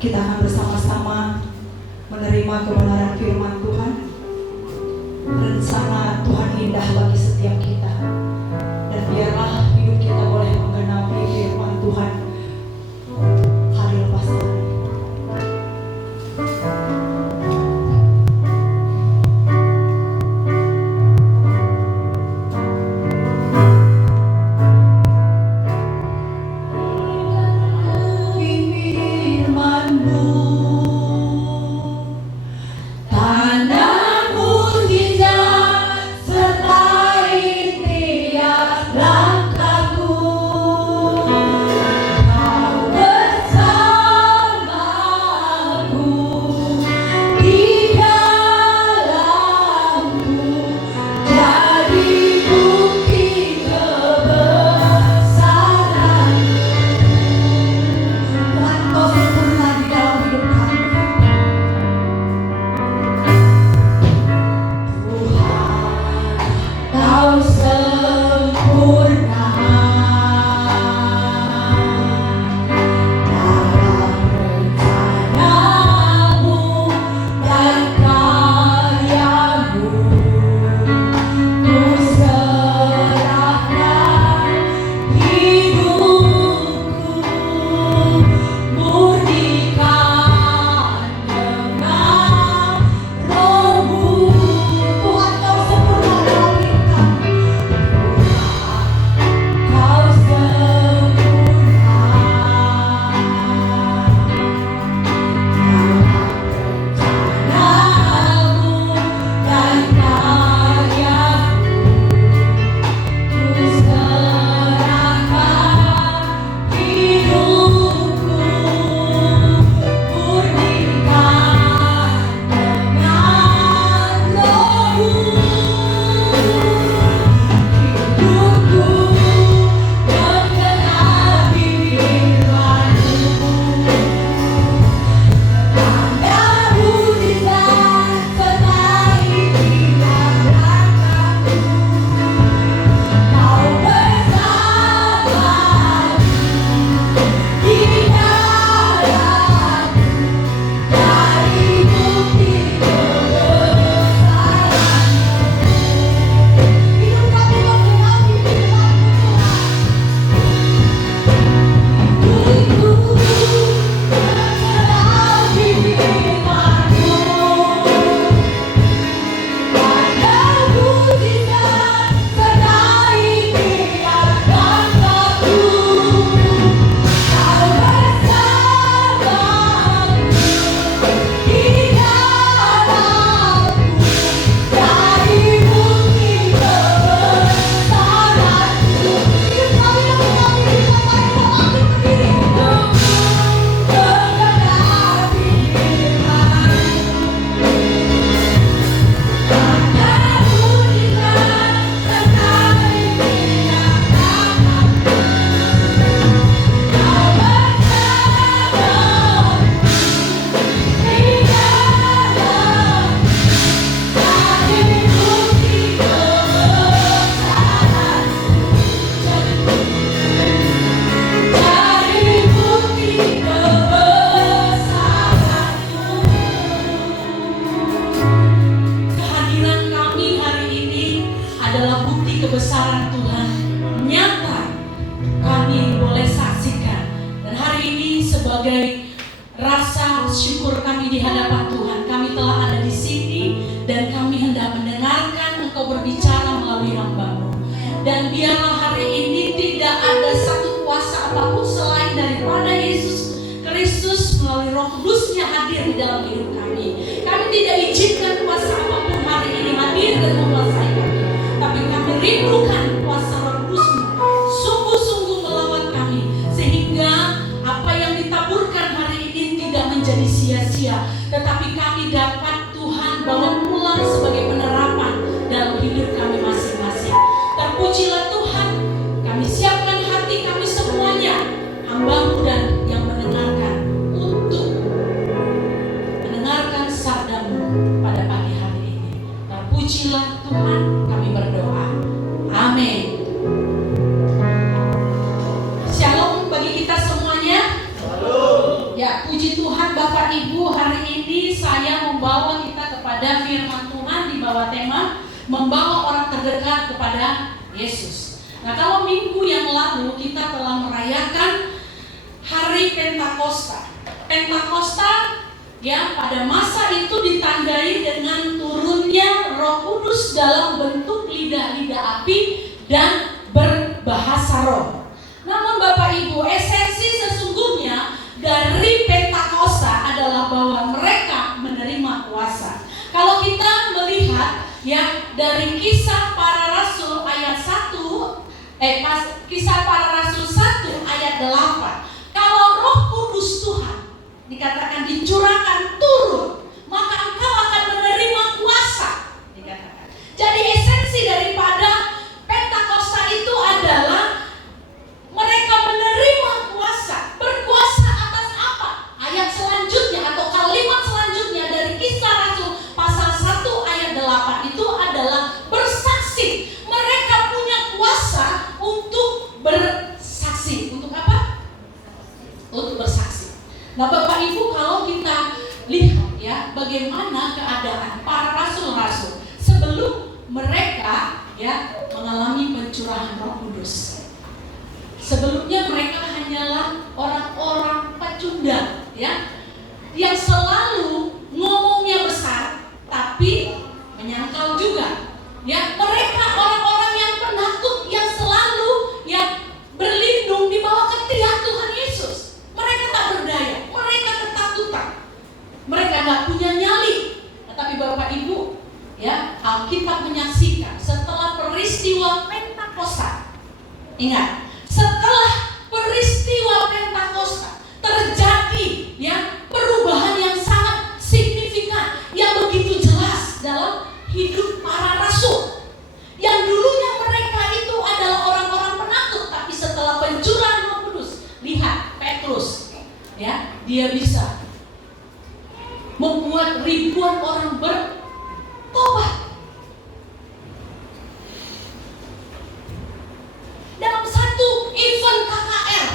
Kita akan bersama-sama menerima kebenaran firman Tuhan. Rencana Tuhan indah bagi setiap kita, dan biarlah hidup kita boleh menggenapi firman Tuhan hari lepas hari. Kebesaran Tuhan nyata kami boleh saksikan, dan hari ini sebagai rasa syukur kami di hadapan Tuhan, kami telah ada di sini dan kami hendak mendengarkan Engkau berbicara melalui hamba-Mu. Dan biarlah hari ini tidak ada satu kuasa apapun selain daripada Yesus Kristus melalui Roh Kudus-Nya hadir di dalam hidup kami. Kami tidak izinkan kuasa apapun hari ini hadir dan menguasai kami, tapi kami rindukan kuasa Roh Kudus-Mu sungguh-sungguh melawat kami, sehingga apa yang ditaburkan hari ini tidak menjadi sia-sia, tetapi kami dapat Tuhan bawa pulang sebagai penerapan dalam hidup kami masing-masing. Terpujilah Tuhan, kami siapkan hati kami semuanya, hamba-Mu dan yang mendengarkan, untuk mendengarkan sabda-Mu pada pagi hari ini. Terpujilah Tuhan, kami berdoa. Amin. Yesus. Nah, kalau minggu yang lalu kita telah merayakan hari Pentakosta. Pentakosta ya, pada masa itu ditandai dengan turunnya Roh Kudus dalam bentuk lidah-lidah api dan berbahasa roh. Namun Bapak Ibu, esensi sesungguhnya dari Pentakosta adalah bahwa mereka menerima kuasa. Kalau kita melihat ya dari Kisah Para Rasul ayat 1, Kisah Para Rasul 1 ayat 8. Kalau Roh Kudus Tuhan dikatakan dicurahkan turun, maka engkau akan menerima kuasa, dikatakan. Jadi esensi daripada Pentakosta itu adalah mereka menerima kuasa. Berkuasa atas apa? Ayat selanjutnya atau kalimat selanjutnya dari Kisah Rasul pasal 1 ayat 8 itu adalah bersaksi. Mereka punya kuasa untuk bersaksi. Untuk apa? Untuk bersaksi. Nah, Bapak Ibu, kalau kita lihat ya bagaimana keadaan para rasul-rasul sebelum mereka ya mengalami pencurahan Roh Kudus. Sebelumnya mereka hanyalah orang-orang pecundang ya, yang selalu ngomongnya besar tapi menyangkal juga. Ya, mereka orang-orang yang penakut yang selalu yang berlindung di bawah ketiak Tuhan Yesus. Mereka tak berdaya, mereka ketakutan, mereka nggak punya nyali. Tetapi Bapak Ibu, ya Alkitab menyaksikan setelah peristiwa Pentakosta. Ingat, setelah peristiwa Pentakosta terjadi ya perubahan yang sangat signifikan, yang begitu jelas dalam hidup para rasul. Yang dulunya mereka itu adalah orang-orang penakut, tapi setelah pencurahan Roh Kudus, lihat Petrus, ya dia bisa membuat ribuan orang bertobat. Dalam satu event KKR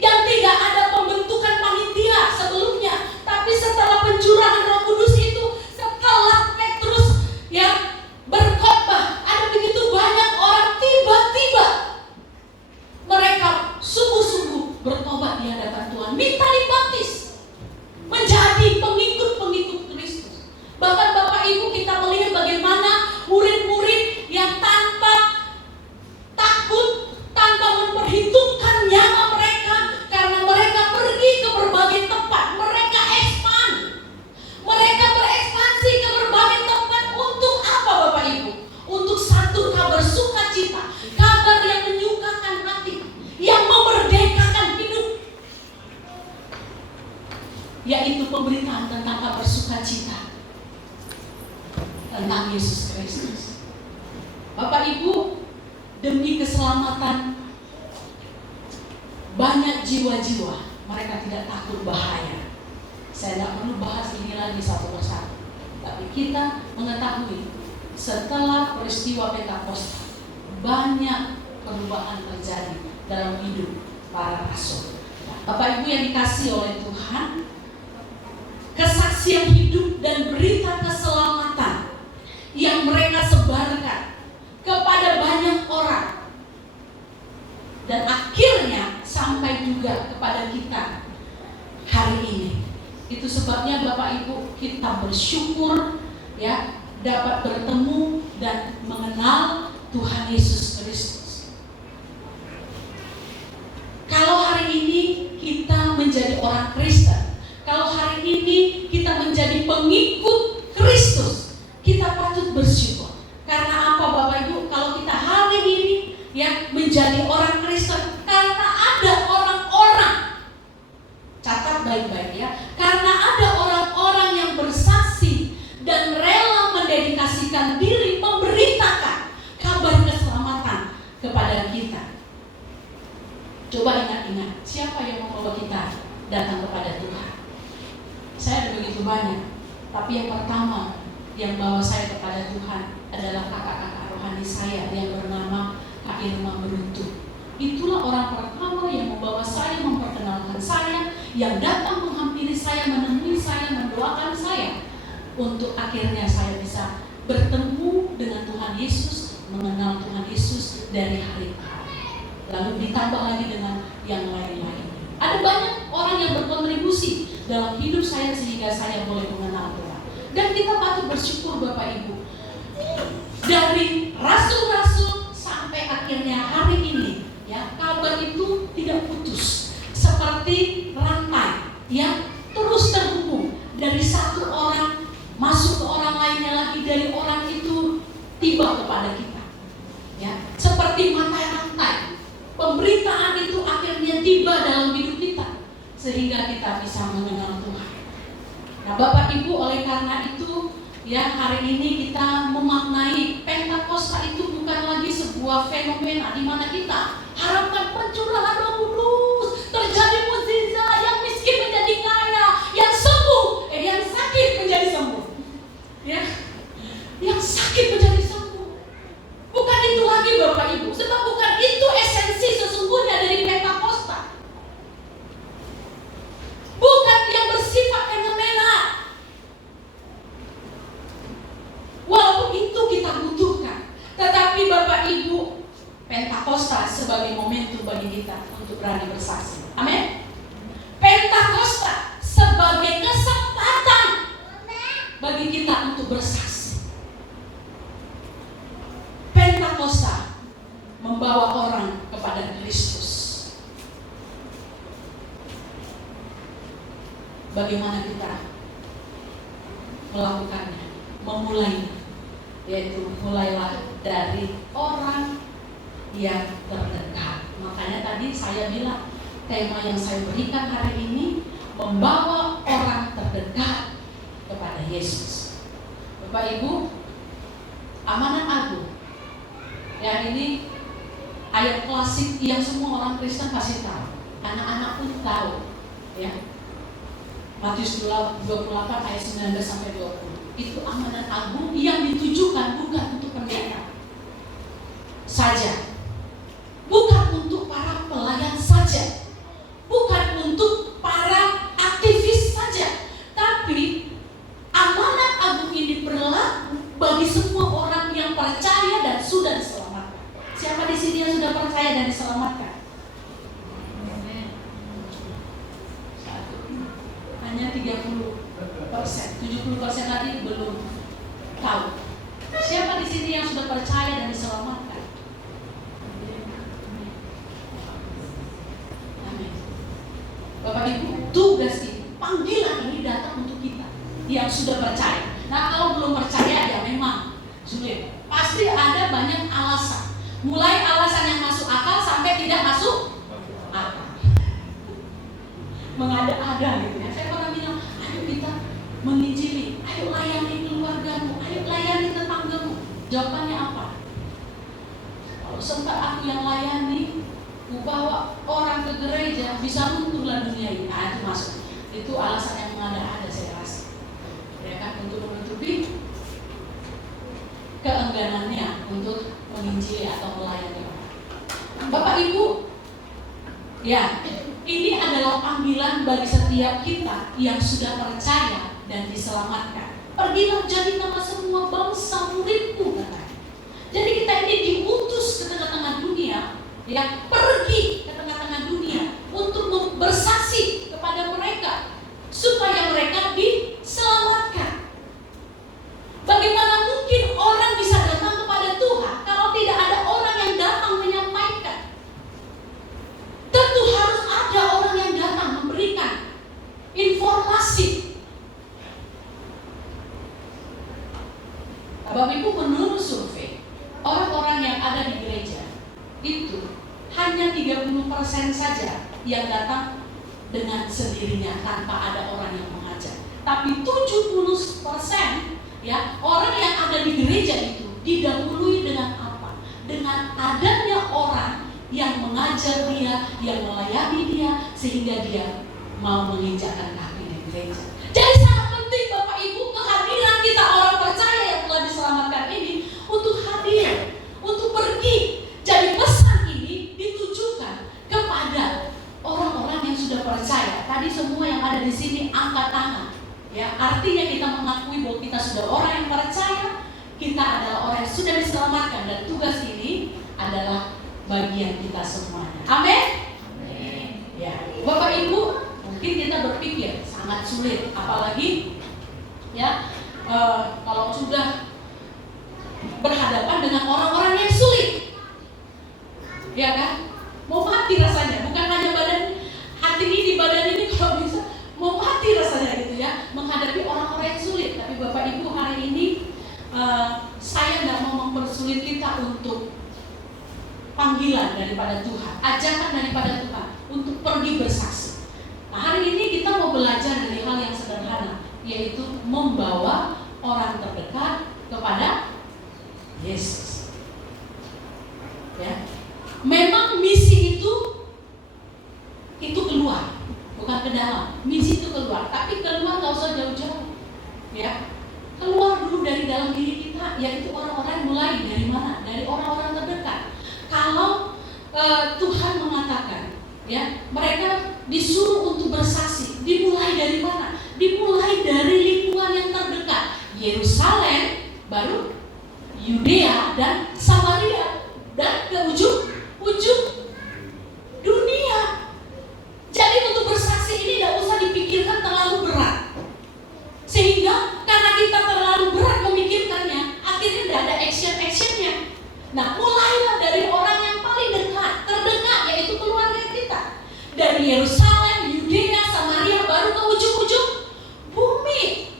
yang tidak ada pembentukan panitia sebelumnya, tapi setelah pencurahan Roh Kudus itu, setelah Petrus yang berkhotbah, ada begitu banyak orang tiba-tiba mereka sungguh-sungguh bertobat di hadapan Tuhan, minta dibaptis, menjadi pengikut-pengikut Kristus. Bahkan Bapak Ibu, kita melihat bagaimana murid-murid yang tanpa takut, tanpa memperhitungkan nyawa mereka, karena mereka pergi ke berbagai tempat, mereka expand, mereka berekspansi ke berbagai tempat. Untuk apa Bapak Ibu? Untuk satu kabar sukacita, kabar yang menyukakan hati, yang memerdekakan hidup, yaitu pemberitaan tentang kabar sukacita tentang Yesus Kristus. Bapak Ibu, demi keselamatan banyak jiwa-jiwa, mereka tidak takut bahaya. Saya tidak perlu bahas ini lagi satu persatu, tapi kita mengetahui setelah peristiwa Pentakosta banyak perubahan terjadi dalam hidup para rasul. Bapak Ibu yang dikasihi oleh Tuhan, kesaksian hidup dan berita keselamatan yang mereka sebarkan kepada banyak orang, dan akhirnya sampai juga kepada kita hari ini. Itu sebabnya Bapak Ibu, kita bersyukur ya dapat bertemu dan mengenal Tuhan Yesus Kristus. Kalau hari ini kita menjadi orang Kristen, kalau hari ini kita menjadi pengikut Kristus, kita patut bersyukur. Karena apa Bapak Ibu? Kalau kita hari ini ya menjadi orang Kristen, karena ada orang-orang, catat baik-baik ya, karena ada orang-orang yang bersaksi dan rela mendedikasikan diri memberitakan kabar keselamatan kepada kita. Coba ingat-ingat, siapa yang membawa kita datang kepada Tuhan? Saya ada begitu banyak, tapi yang pertama yang bawa saya kepada Tuhan adalah kakak-kakak rohani saya yang bernama Kak Irma Berutu. Itulah orang pertama yang membawa saya, memperkenalkan saya, yang datang menghampiri saya, menemui saya, mendoakan saya, untuk akhirnya saya bisa bertemu dengan Tuhan Yesus, mengenal Tuhan Yesus, dari hari ke hari. Lalu ditambah lagi dengan yang lain-lain. Ada banyak orang yang berkontribusi dalam hidup saya sehingga saya boleh mengenal Tuhan. Dan kita patut bersyukur Bapak Ibu. Dari rasul-rasul sampai akhirnya hari ini, ya, kabar itu tidak putus. Seperti rantai yang terus terhubung dari satu orang masuk ke orang lainnya lagi, dari orang itu tiba kepada kita. Ya, seperti rantai-rantai. Pemberitaan itu akhirnya tiba dalam hidup kita sehingga kita bisa mengenal Tuhan. Nah, Bapak Ibu, oleh karena itu ya, hari ini kita memaknai Pentakosta itu bukan lagi sebuah fenomena di mana kita harapkan pencurahan Roh Kudus, terjadi mukjizat, yang miskin menjadi kaya, yang sembuh, yang sakit menjadi sembuh. Ya. Yang sakit menjadi sembuh. Bukan itu lagi Bapak Ibu, sebab bukan itu esensi sesungguhnya dari Pentakosta. Bukan yang bersifat fenomena. Walaupun itu kita butuhkan, tetapi Bapak Ibu, Pentakosta sebagai momentum bagi kita untuk berani bersaksi. Amin. Pentakosta sebagai kesempatan bagi kita untuk bersaksi. Pentakosta membawa orang kepada Kristus. Bagaimana kita melakukannya, memulainya, yaitu mulailah dari orang yang terdekat. Makanya tadi saya bilang tema yang saya berikan hari ini membawa orang terdekat kepada Yesus. Bapak Ibu, amanat agung. Ya, ini ayat klasik yang semua orang Kristen pasti tahu. Anak-anak pun tahu. Ya. Matius 28 ayat 19 sampai 20. Itu amanat agung yang ditujukan bukan untuk pendeta saja. Bukan untuk para pelayan saja. Bukan untuk para aktivis saja. Tapi amanat agung ini berlaku bagi semua orang yang percaya dan sudah diselamatkan. Siapa di sini yang sudah percaya dan diselamatkan? Hanya 30%, 70% lagi belum tahu. Siapa di sini yang sudah percaya dan diselamatkan? Amin. Bapak Ibu, tugas ini, panggilan ini datang untuk kita yang sudah percaya. Nah, kalau belum percaya ya memang sulit. Pasti ada banyak alasan. Mulai alasan yang masuk akal sampai tidak masuk akal. Mengada-ada gitu ya. Saya pernah bilang, ayo kita menginjili, ayo layani keluargamu, ayo layani tetanggamu. Jawabannya apa? Kalau sempat aku yang layani, aku bawa orang ke gereja, bisa runtuhlah dunia ini. Nah, itu masuk. Itu alasan yang mengada-ada saya rasa. Ya kan, untuk menutupi keengganannya untuk menginjili atau melayani orang. Bapak Ibu, ya, ini adalah panggilan bagi setiap kita yang sudah percaya dan diselamatkan. Pergilah jadikanlah semua bangsa muridku, katanya. Jadi kita ini diutus ke tengah-tengah dunia, ya, pergi ke tengah-tengah dunia untuk bersaksi kepada mereka supaya mereka diselamatkan. Bagaimana mungkin orang bisa datang kepada Tuhan kalau tidak ada orang yang datang menyampaikan? Tentu harus ada orang yang datang memberikan informasi. Bapak Ibu, menurut survei, orang-orang yang ada di gereja itu hanya 30% saja yang datang dengan sendirinya tanpa ada orang yang mengajak. Tapi 70% ya, orang yang ada di gereja itu didahului dengan apa? Dengan adanya orang yang mengajar dia, yang melayani dia, sehingga dia mau menginjakkan kaki di gereja. Jadi sangat penting Bapak Ibu, kehadiran kita orang percaya yang telah diselamatkan ini untuk hadir, untuk pergi. Jadi pesan ini ditujukan kepada orang-orang yang sudah percaya. Tadi semua yang ada di sini angkat tangan. Ya, artinya kita mengakui bahwa kita sudah orang yang percaya, kita adalah orang yang sudah diselamatkan, dan tugas ini adalah bagian kita semuanya. Amin. Ya, Bapak Ibu, mungkin kita berpikir sangat sulit, apalagi ya kalau sudah berhadapan dengan orang-orang yang sulit, ya kan? Mau mati rasanya, bukan hanya badan, hati ini, badan ini kalau bisa mau mati rasanya gitu ya, menghadapi orang-orang yang sulit. Tapi Bapak Ibu, hari ini saya tidak mau mempersulit kita untuk panggilan daripada Tuhan, ajakan daripada Tuhan untuk pergi bersaksi. Nah, hari ini kita mau belajar dari hal yang sederhana, yaitu membawa orang terdekat kepada Yesus. Ya, memang misi itu keluar, bukan ke dalam. Misi itu keluar, tapi keluar nggak usah jauh-jauh. Ya, keluar dulu dari dalam diri kita, yaitu orang-orang mulai dari mana? Dari orang-orang terdekat. Kalau Tuhan mengatakan, ya, mereka disuruh untuk bersaksi, dimulai dari mana? Dimulai dari lingkungan yang terdekat, Yerusalem, baru Yudea dan Samaria, dan ke ujung dunia. Jadi untuk bersaksi ini tidak usah dipikirkan terlalu berat, sehingga karena kita terlalu berat memikirkannya, akhirnya tidak ada action-actionnya. Nah, mulailah dari orang yang paling dekat, terdekat, yaitu keluarga kita. Dari Yerusalem, Yudea, Samaria, baru ke ujung-ujung bumi.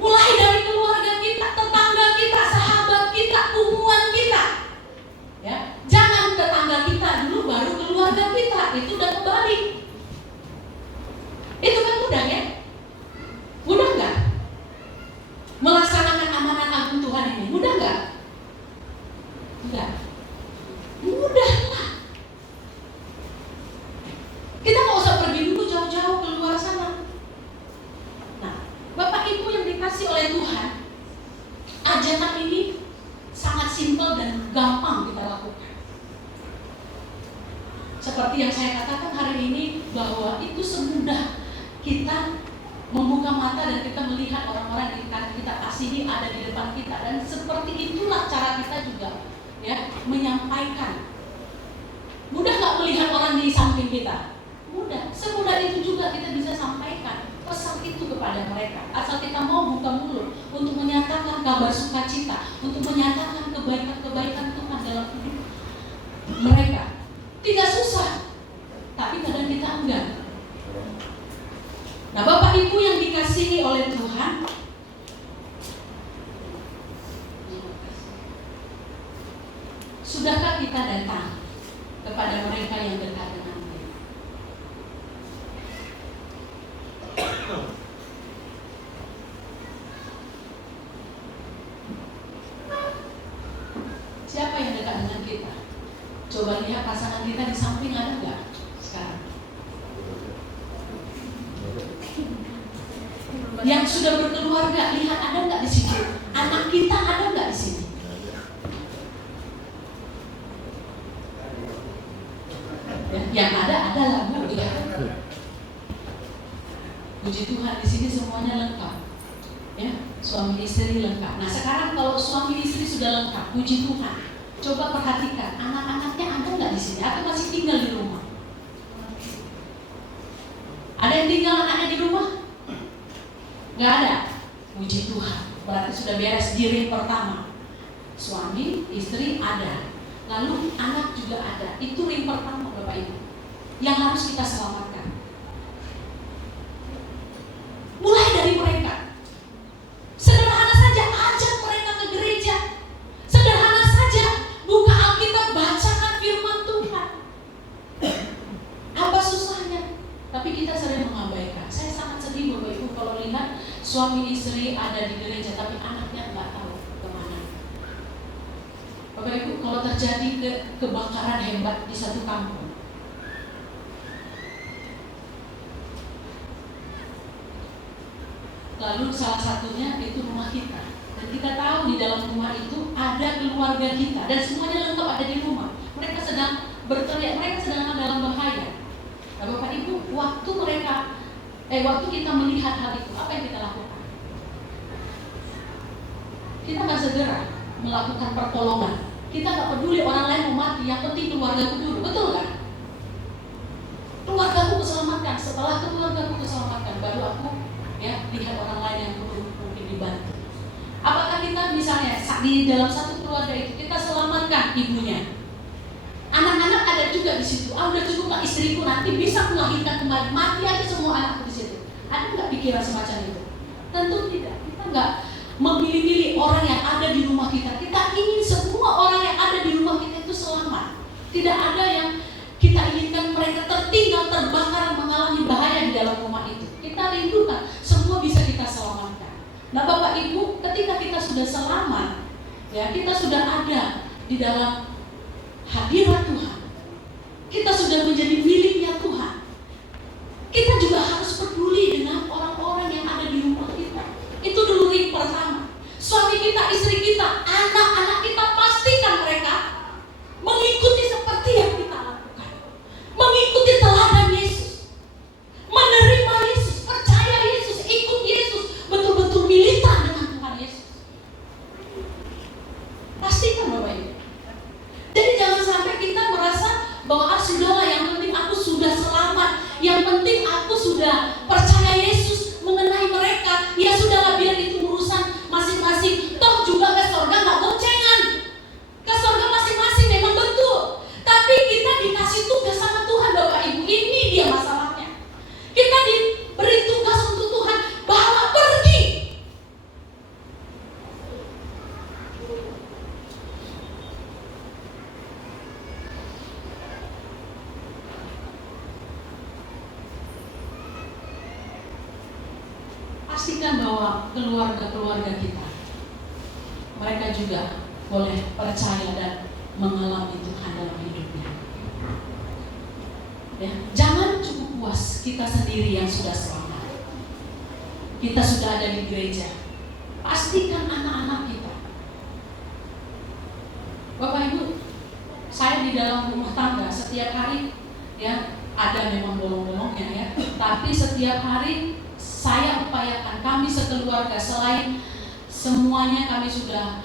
Mulai dari keluarga kita, tetangga kita, sahabat kita, hubungan kita. Ya, jangan tetangga kita dulu, baru keluarga kita. Itu udah kebalik. Itu kan mudah ya? Mudah nggak? Melaksanakan amanat agung Tuhan ini mudah nggak? Enggak. Mudah lah. Kita nggak usah pergi dulu jauh-jauh keluar sana. Nah, Bapak Ibu yang dikasih oleh Tuhan, ajakan ini sangat simpel dan gampang kita lakukan. Seperti yang saya katakan hari ini, bahwa itu semudah kita membuka mata dan kita melihat orang-orang yang kita kasihi ada di depan kita, dan seperti itulah cara kita juga ya menyampaikan. Mudah nggak melihat orang di samping kita? Mudah. Semudah itu juga kita bisa sampaikan pesan itu kepada mereka, asal kita mau buka mulut untuk menyatakan kabar sukacita, untuk menyatakan kebaikan Tuhan dalam hidup mereka. Tidak susah, tapi kadang kita enggak. Nah, Bapak Ibu yang dikasihi oleh Tuhan, sudahkah kita datang kepada mereka yang dekat dengan kita? Siapa yang dekat dengan kita? Coba lihat pasangan kita di samping, ada nggak sekarang? Yang sudah berkeluarga, lihat ada nggak di situ? Anak kita ada nggak di sini? Ya, yang ada lah Bu, ya. Puji Tuhan, di sini semuanya lengkap, ya, suami istri lengkap. Nah, sekarang kalau suami istri sudah lengkap, puji Tuhan, coba perhatikan anak-anaknya ada nggak di sini? Atau masih tinggal di rumah? Ada yang tinggal anaknya di rumah? Nggak ada. Puji Tuhan, berarti sudah beres di ring pertama. Suami, istri ada, lalu anak juga ada. Itu ring pertama, Bapak Ibu, yang harus kita selamatkan. Mulai dari mereka. Sederhana saja, ajak mereka ke gereja. Sederhana saja, buka Alkitab, bacakan firman Tuhan. Apa susahnya? Tapi kita sering mengabaikan. Saya sangat sedih Bapak Ibu kalau lihat suami istri ada di gereja, tapi anaknya nggak tahu kemana. Bapak Ibu, kalau terjadi kebakaran hebat di satu kampung, lalu salah satunya itu rumah kita, dan kita tahu di dalam rumah itu ada keluarga kita, dan semuanya lengkap ada di rumah. Mereka sedang berteriak, mereka sedang dalam bahaya. Nah, Bapak Ibu, waktu kita melihat hal itu, apa yang kita lakukan? kita nggak segera melakukan pertolongan. Kita nggak peduli orang lain mau mati, yang penting keluargaku dulu, betul nggak? Keluargaku keselamatkan, setelah keluargaku keselamatkan, baru aku lihat orang lain yang perlu mungkin dibantu. Apakah kita misalnya di dalam satu keluarga itu kita selamatkan ibunya, anak-anak ada juga di situ. Udah cukup nggak istriku nanti bisa melahirkan kembali, mati aja semua anakku di situ. Ada nggak pikiran semacam itu? Tentu tidak. Kita nggak memilih-milih orang yang ada di rumah kita. Kita ingin semua orang yang ada di rumah kita itu selamat. Tidak ada yang kita inginkan mereka tertinggal, terbakar, mengalami bahaya di dalam rumah itu. Kita rindukan semua bisa kita selamatkan. Nah, Bapak Ibu, ketika kita sudah selamat, kita sudah ada di dalam hadirat Tuhan, kita sudah menjadi miliknya Tuhan, kita juga harus peduli dengan orang-orang yang ada di rumah kita. Itu dulu ring pertama. Suami kita, istri kita, anak-anak kita, pastikan mereka mengikuti seperti yang kita lakukan, mengikuti teladan Yesus, menerima Yesus, percaya Yesus, ikut Yesus, betul-betul militan dengan Tuhan Yesus. Pastikan Bapak Ibu. Jadi jangan sampai kita merasa bahwa sudahlah, yang penting aku sudah selamat, yang penting aku sudah percaya Yesus mengenai mereka, ya sudahlah biar itu urusan masing-masing. Toh juga ke surga nggak boncengan, ke surga masing-masing memang betul. Tapi kita dikasih tugas sama Tuhan Bapak Ibu, ini dia masalahnya. Kita diberi tugas untuk Tuhan, bawa pergi. Pastikan bahwa keluarga-keluarga kita, mereka juga boleh percaya dan mengalami Tuhan dalam hidupnya. Jangan cukup puas kita sendiri yang sudah selamat, kita sudah ada di gereja. Pastikan anak-anak kita. Bapak Ibu, saya di dalam rumah tangga setiap hari ada memang bolong-bolongnya tapi setiap hari saya upayakan, kami sekeluarga, selain semuanya kami sudah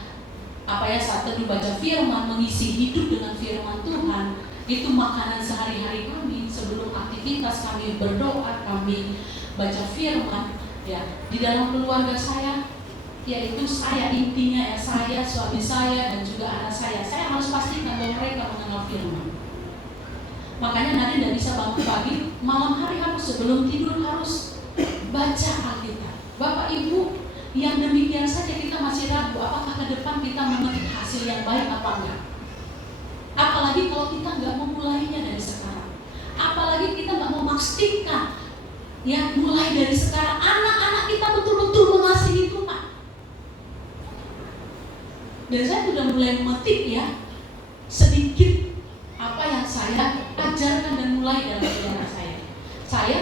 saat teduh baca firman, mengisi hidup dengan firman Tuhan, itu makanan sehari-hari kami. Sebelum aktivitas kami berdoa, kami baca firman. Di dalam keluarga saya, yaitu saya intinya saya, suami saya, dan juga anak saya harus pastikan bahwa mereka mengenal firman. Makanya nanti tidak bisa bangun pagi, malam hari harus sebelum tidur harus baca Alkitab. Bapak Ibu, yang demikian saja kita masih ragu apakah ke depan kita memetik hasil yang baik apa enggak. Apalagi kalau kita nggak memulainya dari sekarang. Apalagi kita nggak memastikan mulai dari sekarang anak-anak kita betul-betul mengasihi Tuhan. Dan saya sudah mulai memetik sedikit apa yang saya ajarkan dan mulai dalam anak saya.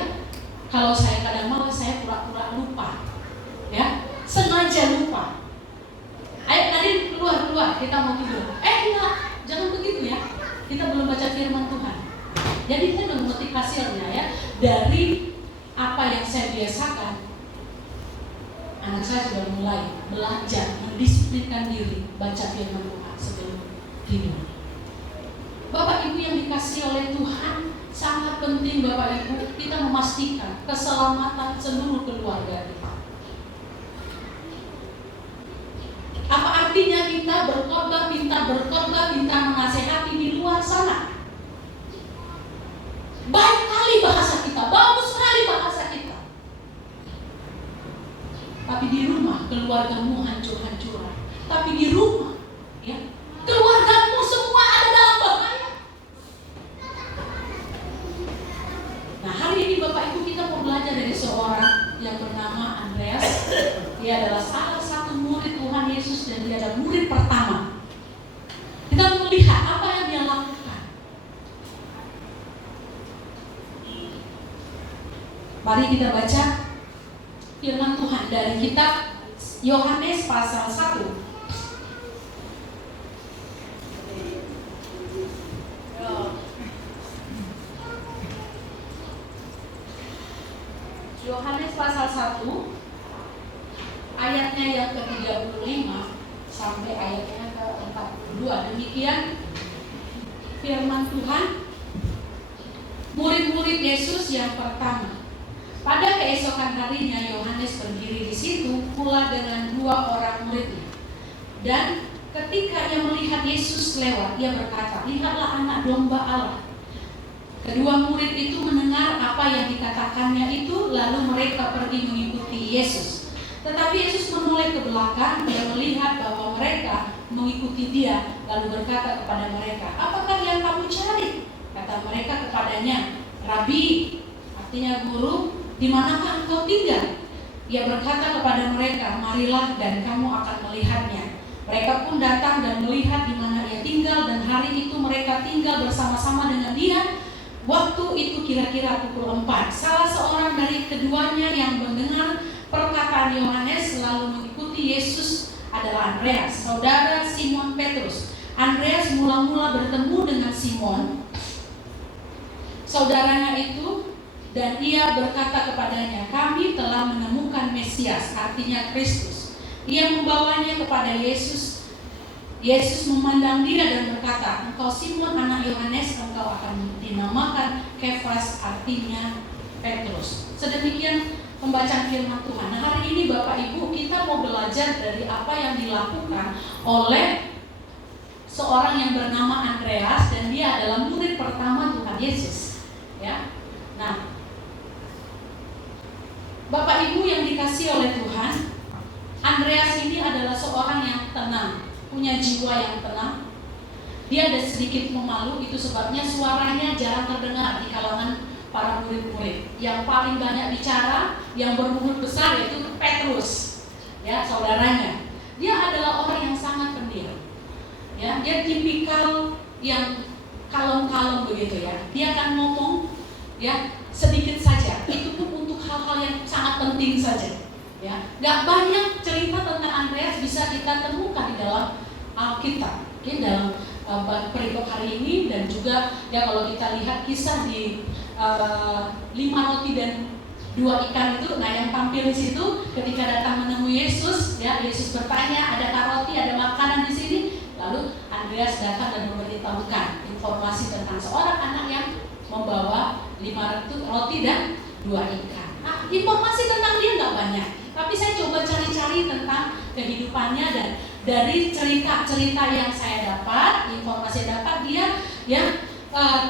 Kalau saya kadang malas, saya pura-pura lupa, sengaja lupa. Ayo Nadine keluar, kita mau tidur. Enggak, jangan begitu kita belum baca firman Tuhan. Jadi saya udah memetik hasilnya dari apa yang saya biasakan. Anak saya sudah mulai belajar mendisiplinkan diri baca firman Tuhan sebelum tidur. Bapak Ibu yang dikasihi oleh Tuhan, sangat penting Bapak Ibu kita memastikan keselamatan seluruh keluarga kita. Apa artinya kita berkhotbah, minta menasehati di luar sana? Baik kali bahasa kita, bagus sekali bahasa kita. Tapi di rumah keluargamu hancur-hancuran. Tapi di rumah, keluargamu semua ada dalam bahaya. Nah, hari ini Bapak Ibu kita mau belajar dari seorang yang bernama Andreas. Dia adalah salah satu murid Tuhan Yesus dan dia adalah murid pertama. Kita melihat apa yang dia lakukan. Mari kita baca firman Tuhan dari kitab Yohanes pasal 1. Yohanes pasal 1 ayatnya yang ke-35 sampai ayatnya ke-42. Demikian firman Tuhan. Murid-murid Yesus yang pertama. Pada keesokan harinya Yohanes berdiri di situ pula dengan 2 orang muridnya. Dan ketika ia melihat Yesus lewat, ia berkata, "Lihatlah anak domba Allah." Kedua murid itu mendengar apa yang dikatakannya itu, lalu mereka pergi mengikuti Yesus. Tetapi Yesus menoleh ke belakang dan melihat bahwa mereka mengikuti dia, lalu berkata kepada mereka, "Apakah yang kamu cari?" Kata mereka kepadanya, "Rabi," artinya guru, "di manakah engkau tinggal?" Ia berkata kepada mereka, "Marilah dan kamu akan melihatnya." Mereka pun datang dan melihat di mana ia tinggal, dan hari itu mereka tinggal bersama-sama dengan dia. Waktu itu kira-kira pukul 4. Salah seorang dari keduanya yang mendengar perkataan Yohanes lalu mengikuti Yesus adalah Andreas, saudara Simon Petrus. Andreas mula-mula bertemu dengan Simon, saudaranya itu, dan ia berkata kepadanya, "Kami telah menemukan Mesias," artinya Kristus. Ia membawanya kepada Yesus. Yesus memandang dia dan berkata, "Engkau Simon anak Yohanes, engkau akan dinamakan Kefas," artinya Petrus. Sedemikian pembacaan firman Tuhan. Nah, hari ini Bapak Ibu, kita mau belajar dari apa yang dilakukan oleh seorang yang bernama Andreas, dan dia adalah murid pertama Tuhan Yesus. Ya. Nah, Bapak Ibu yang dikasihi oleh Tuhan, Andreas ini adalah seorang yang tenang, punya jiwa yang tenang. Dia ada sedikit pemalu, itu sebabnya suaranya jarang terdengar di kalangan para murid-murid. Yang paling banyak bicara, yang bermulut besar yaitu Petrus, ya, saudaranya. Dia adalah orang yang sangat pendiam. Ya, dia tipikal yang kalem-kalem begitu ya. Dia akan ngomong ya sedikit saja. Itu pun untuk hal-hal yang sangat penting saja. Ya, nggak banyak cerita tentang Andreas bisa kita temukan di dalam Alkitab, okay, dalam perikop hari ini, dan juga ya kalau kita lihat kisah di 5 roti dan 2 ikan itu, nah yang tampil di situ ketika datang menemui Yesus, ya Yesus bertanya, "Adakah roti, ada makanan di sini?" Lalu Andreas datang dan memberitahukan informasi tentang seorang anak yang membawa 5 roti dan 2 ikan. Nah, informasi tentang dia nggak banyak. Tapi saya coba cari-cari tentang kehidupannya, dan dari cerita-cerita yang saya dapat, informasi yang dapat, dia ya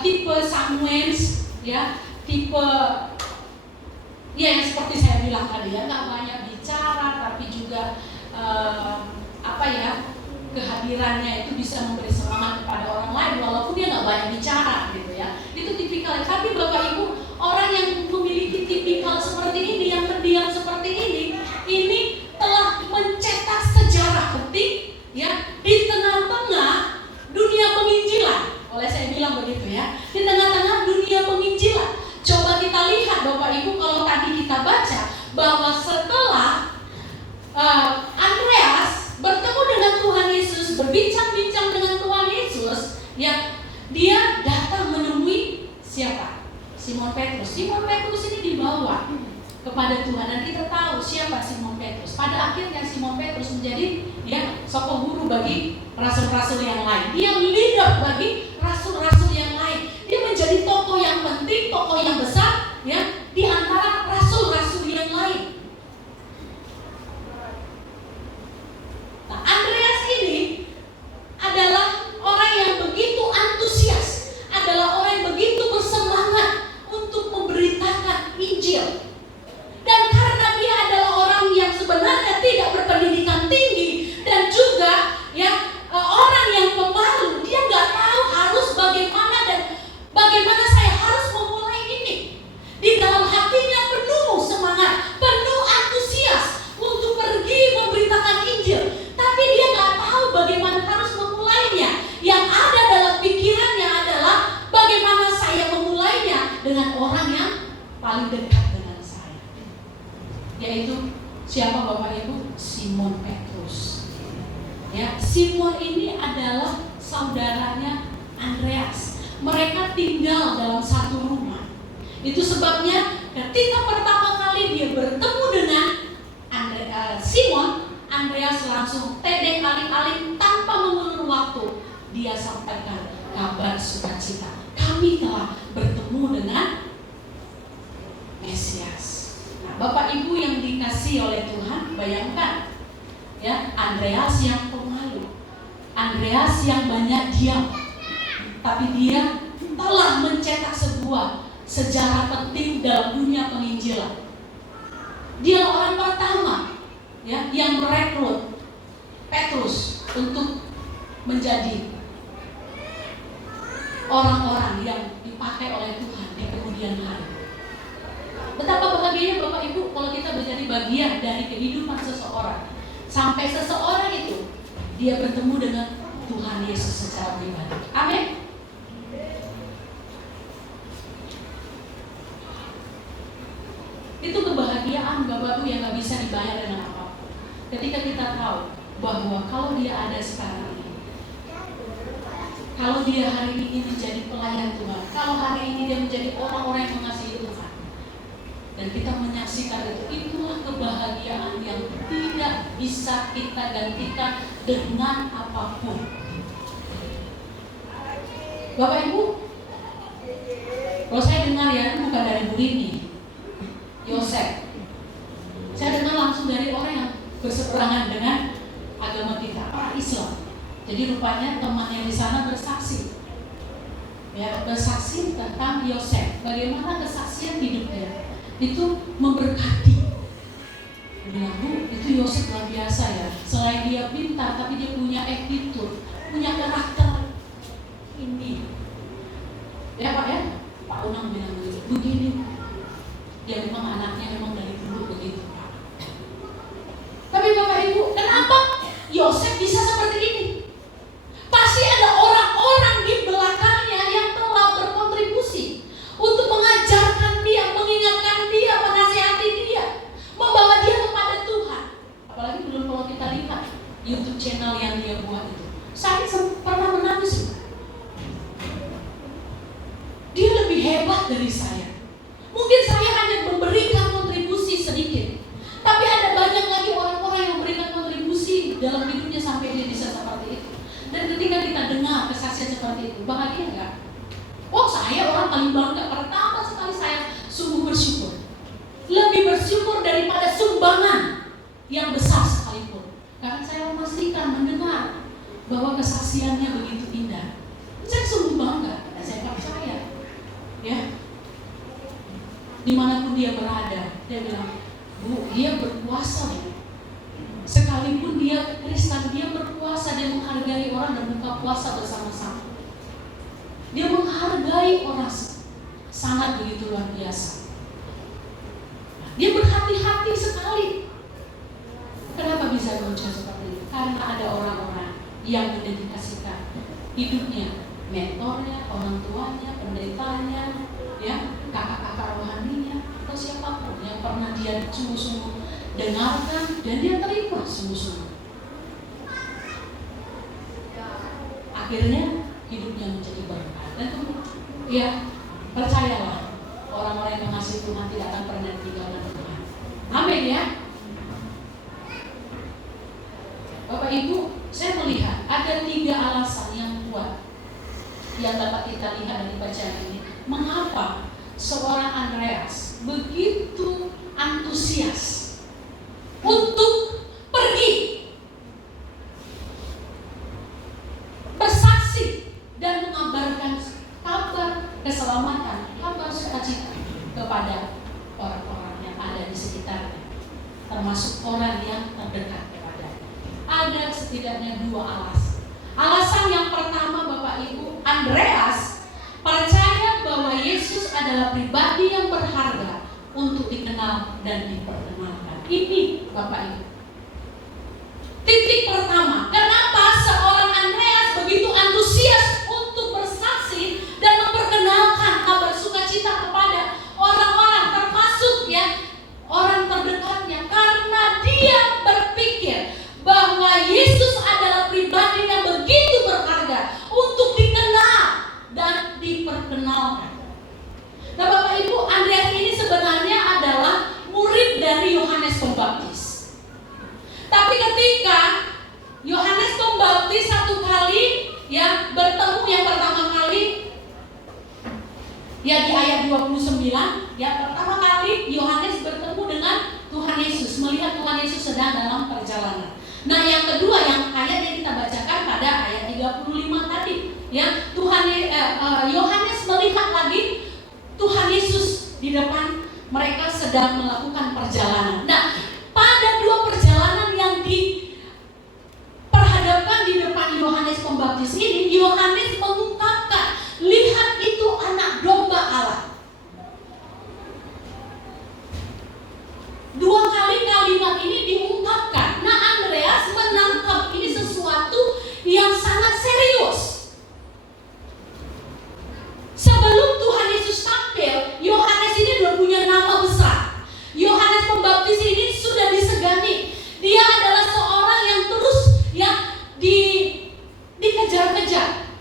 tipe Samuels, ya tipe ya yang seperti saya bilang tadi ya, nggak banyak bicara, tapi juga kehadirannya itu bisa memberi semangat kepada orang lain walaupun dia nggak banyak bicara gitu ya. Itu tipikal. Tapi Bapak Ibu, orang yang memiliki tipikal seperti ini, yang pendiam seperti ini telah mencetak sejarah penting ya di tengah-tengah dunia penginjilan. Oleh saya bilang begitu ya, di tengah-tengah dunia penginjilan. Coba kita lihat Bapak Ibu, kalau tadi kita baca bahwa setelah Andreas bertemu dengan Tuhan Yesus, berbincang-bincang dengan Tuhan Yesus, ya dia datang menemui siapa? Simon Petrus. Simon Petrus ini dibawa kepada Tuhan, dan kita tahu siapa Simon Petrus. Pada akhirnya Simon Petrus menjadi sokong guru bagi rasul-rasul yang lain. Dia leader bagi rasul-rasul yang lain. Dia menjadi tokoh yang penting, tokoh yang besar ya di antara rasul-rasul yang lain. Nah, Andreas ini adalah orang yang begitu antusias, adalah orang yang begitu bersemangat untuk memberitakan Injil. Dan karena dia adalah orang yang sebenarnya tidak berpendidikan tinggi dan juga orang yang pemalu, dia nggak tahu harus bagaimana dan bagaimana saya harus memulai ini. Di dalam hatinya penuh semangat, penuh antusias untuk pergi memberitakan Injil, tapi dia nggak tahu bagaimana harus memulainya. Yang ada dalam pikirannya adalah bagaimana saya memulainya dengan orang yang paling dekat dengan saya, yaitu siapa Bapak Ibu? Simon Petrus. Ya, Simon ini adalah saudaranya Andreas. Mereka tinggal dalam satu rumah. Itu sebabnya ketika pertama kali dia bertemu dengan Simon, Andreas langsung tedeng aling-aling tanpa mengulur waktu. Dia sampaikan kabar sukacita. Kami telah bertemu dengan Mesias. Nah, Bapak Ibu yang dikasihi oleh Tuhan, bayangkan ya, Andreas yang pemalu, Andreas yang banyak diam, tapi dia telah mencetak sebuah sejarah penting dalam dunia penginjilan. Dia orang pertama ya yang merekrut Petrus untuk menjadi orang-orang yang dipakai oleh Tuhan di kemudian hari. Betapa bahagianya Bapak Ibu kalau kita menjadi bagian dari kehidupan seseorang, sampai seseorang itu dia bertemu dengan Tuhan Yesus secara pribadi. Amin. Itu kebahagiaan Bapak Ibu yang gak bisa dibayar dengan apapun. Ketika kita tahu bahwa kalau dia ada sekarang ini, kalau dia hari ini menjadi pelayan Tuhan, kalau hari ini dia menjadi orang-orang yang mengasihi Tuhan, dan kita menyaksikan itu, itulah kebahagiaan yang tidak bisa kita gantikan dengan apapun. Bapak Ibu, kalau saya dengar ya, bukan dari Bu Rini, Yosef, saya dengar langsung dari orang yang berseberangan dengan agama kita, orang Islam. Jadi rupanya temannya di sana bersaksi, ya, bersaksi tentang Yosef, bagaimana kesaksian hidupnya itu memberkati. Dia bilang, Bu, itu Yosef luar biasa ya. Selain dia pintar, tapi dia punya attitude, punya karakter ini. Ya Pak ya, Pak Unang bilang begini. Dia memang anaknya memang dari dulu begitu Pak. Tapi Bapak Ibu, kenapa Yosef bisa seperti ini? Pasti ada orang-orang di belakangnya yang telah berkontribusi untuk mengajarkan dia, mengingatkan dia, menasihati dia, membawa dia kepada Tuhan. Apalagi belum kalau kita lihat YouTube channel yang dia buat itu. Saya pernah menangis. Dia lebih hebat dari saya. Mungkin saya hanya memberikan kontribusi sedikit, tapi ada banyak lagi orang-orang yang memberikan kontribusi dalam hidupnya sampai dia bisa seperti itu. Dan ketika kita dengar kesaksian seperti itu, bahagia nggak? Oh, saya orang paling bangga. Pertama sekali saya sungguh bersyukur, lebih bersyukur daripada sumbangan yang besar sekalipun, karena saya memastikan mendengar bahwa kesaksiannya begitu indah. Saya sungguh bangga dan saya percaya, ya, dimanapun dia berada, dia bilang, Bu, dia berpuasa ya. Sekalipun dia Kristen, dia berpuasa, dia menghargai orang dan buka puasa bersama-sama. Dia menghargai orang sangat begitu luar biasa. Dia berhati-hati sekali. Kenapa bisa muncul seperti itu? Karena ada orang-orang yang mendedikasikan hidupnya, mentornya, orang tuanya, penderitanya, ya, kakak-kakak rohaninya, atau siapapun yang pernah dia sungguh-sungguh dengarkan dan dia terima sungguh-sungguh. Akhirnya hidupnya menjadi berkat. Dan ya, percayalah, orang-orang yang mengasihi Tuhan tidak akan pernah ditinggalkan Tuhan. Amin ya. Bapak Ibu, saya melihat ada 3 alasan yang kuat yang dapat kita lihat dari bacaan ini. Mengapa seorang Andreas begitu antusias untuk pergi bersaksi dan mengabarkan kabar keselamatan, kabar sukacita kepada orang-orang yang ada di sekitarnya, termasuk orang yang terdekat kepadanya. Ada setidaknya 2 alasan. Alasan yang pertama, Bapak Ibu, Andreas percaya bahwa Yesus adalah pribadi yang berharga untuk dikenal dan diperkenalkan. Ini Bapak Ibu, titik pertama. Kenapa seorang Andreas begitu antusias untuk bersaksi dan memperkenalkan kabar sukacita kepada orang-orang, termasuk ya orang terdekatnya? Karena dia berpikir bahwa Yesus adalah pribadi yang begitu berharga untuk dikenal dan diperkenalkan. Nah Bapak Ibu, Andreas ini sebenarnya adalah murid dari Yohanes Pembaptis. Tapi ketika Ya di ayat 29, ya pertama kali Yohanes bertemu dengan Tuhan Yesus, melihat Tuhan Yesus sedang dalam perjalanan. Nah, yang kedua yang ayat yang kita bacakan pada ayat 35 tadi, ya Yohanes melihat lagi Tuhan Yesus di depan mereka sedang melakukan perjalanan. Nah, pada dua perjalanan yang diperhadapkan di depan Yohanes Pembaptis ini, Yohanes mengungkapkan, lihat itu anak domba Allah. Dua kali kalimat ini diungkapkan. Nah, Andreas menangkap ini sesuatu yang sangat serius. Sebelum Tuhan Yesus tampil, Yohanes ini sudah punya nama besar. Yohanes Pembaptis ini sudah disegani. Dia adalah seorang yang terus dikejar-kejar.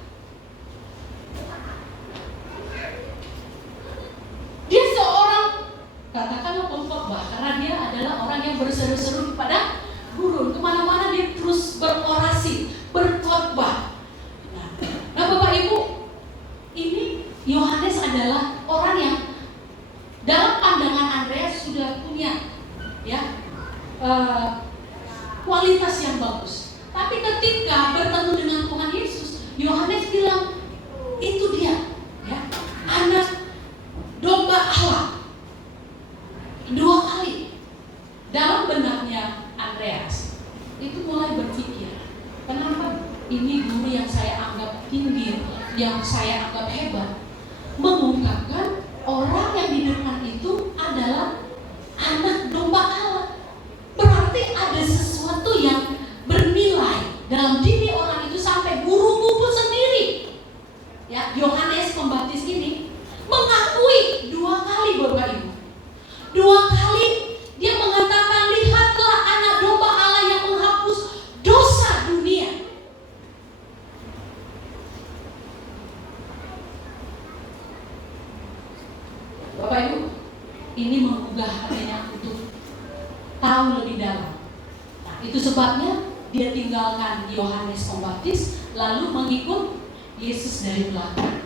Dia seorang, katakanlah pengkhotbah, karena dia adalah orang yang berseru-seru pada gurun. Kemana-mana dia terus berorasi, berkhotbah. Nah, Bapak Ibu, ini Yohanes adalah orang yang dalam pandangan Andreas sudah punya kualitas yang bagus. Tapi ketika bertemu dengan Tuhan Yesus, Yohanes bilang, itu dia, ya, anak domba Allah. Dua kali dalam benaknya Andreas itu mulai berpikir, kenapa ini guru yang saya anggap tinggi, yang saya anggap hebat, mengungkapkan orang yang di depan itu adalah anak domba Allah. Berarti ada sesuatu yang bernilai dalam diri orang itu sampai guruku pun sendiri, ya, Yohanes Pembaptis ini mengakui dua kali, Bapak Ibu. Dua kali dia mengatakan, lihatlah anak domba Allah yang menghapus dosa dunia. Bapak Ibu, ini menggugah hatinya untuk tahu lebih dalam. Nah, itu sebabnya dia tinggalkan Yohanes Pembaptis lalu mengikut Yesus dari belakang.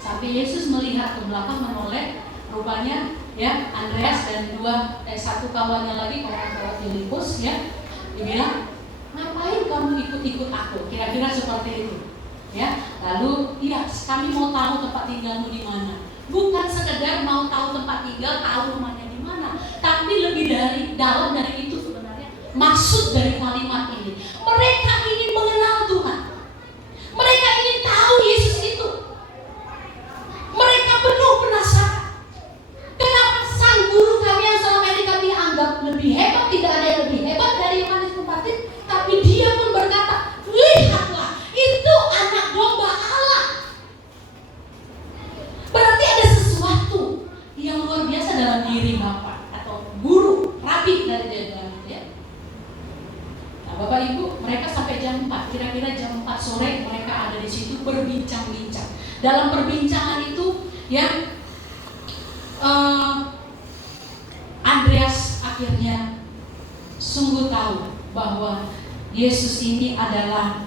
Sampai Yesus melihat ke belakang, menoleh, rupanya ya Andreas dan satu kawannya lagi, kawan Filipus, ya, dia bilang, ngapain kamu ikut-ikut aku? Kira-kira seperti itu, ya. Lalu, iya, kami mau tahu tempat tinggalmu di mana. Bukan sekedar mau tahu tempat tinggal, tahu rumahnya di mana, tapi lebih dalam dari itu sebenarnya maksud dari kalimat ini. Mereka ingin mengenal Tuhan. Mereka ingin tahu Yesus itu. Mereka penuh penasaran. Kenapa sang guru kami yang selama ini kami anggap lebih hebat, tidak ada yang lebih hebat dari Yohanes Pembaptis, tapi dia pun berkata, lihatlah, itu anak domba Allah. Berarti ada sesuatu yang luar biasa dalam diri Bapak atau guru, rabi dari dia, ya. Nah, Bapak Ibu, mereka sampai jam 4, kira-kira jam 4 sore mereka ada di situ berbincang-bincang. Dalam perbincangan itu, ya, Andreas akhirnya sungguh tahu bahwa Yesus ini adalah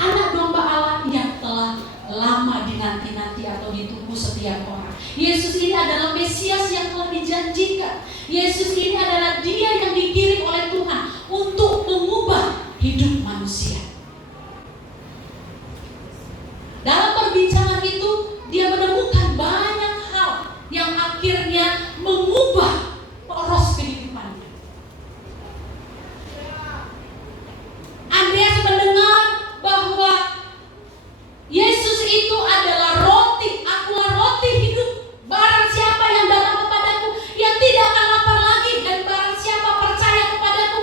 anak domba Allah yang telah lama dinanti-nanti atau ditunggu setiap orang. Yesus ini adalah Mesias yang telah dijanjikan. Yesus ini adalah dia yang dikirim oleh Tuhan untuk mengubah hidup manusia. Dalam perbincangan itu dia menemukan banyak hal yang akhirnya mengubah poros kehidupannya. Andreas mendengar bahwa Yesus itu adalah roti, akulah roti hidup. Barang siapa yang datang kepadaku, ia tidak akan lapar lagi. Dan barang siapa percaya kepadaku,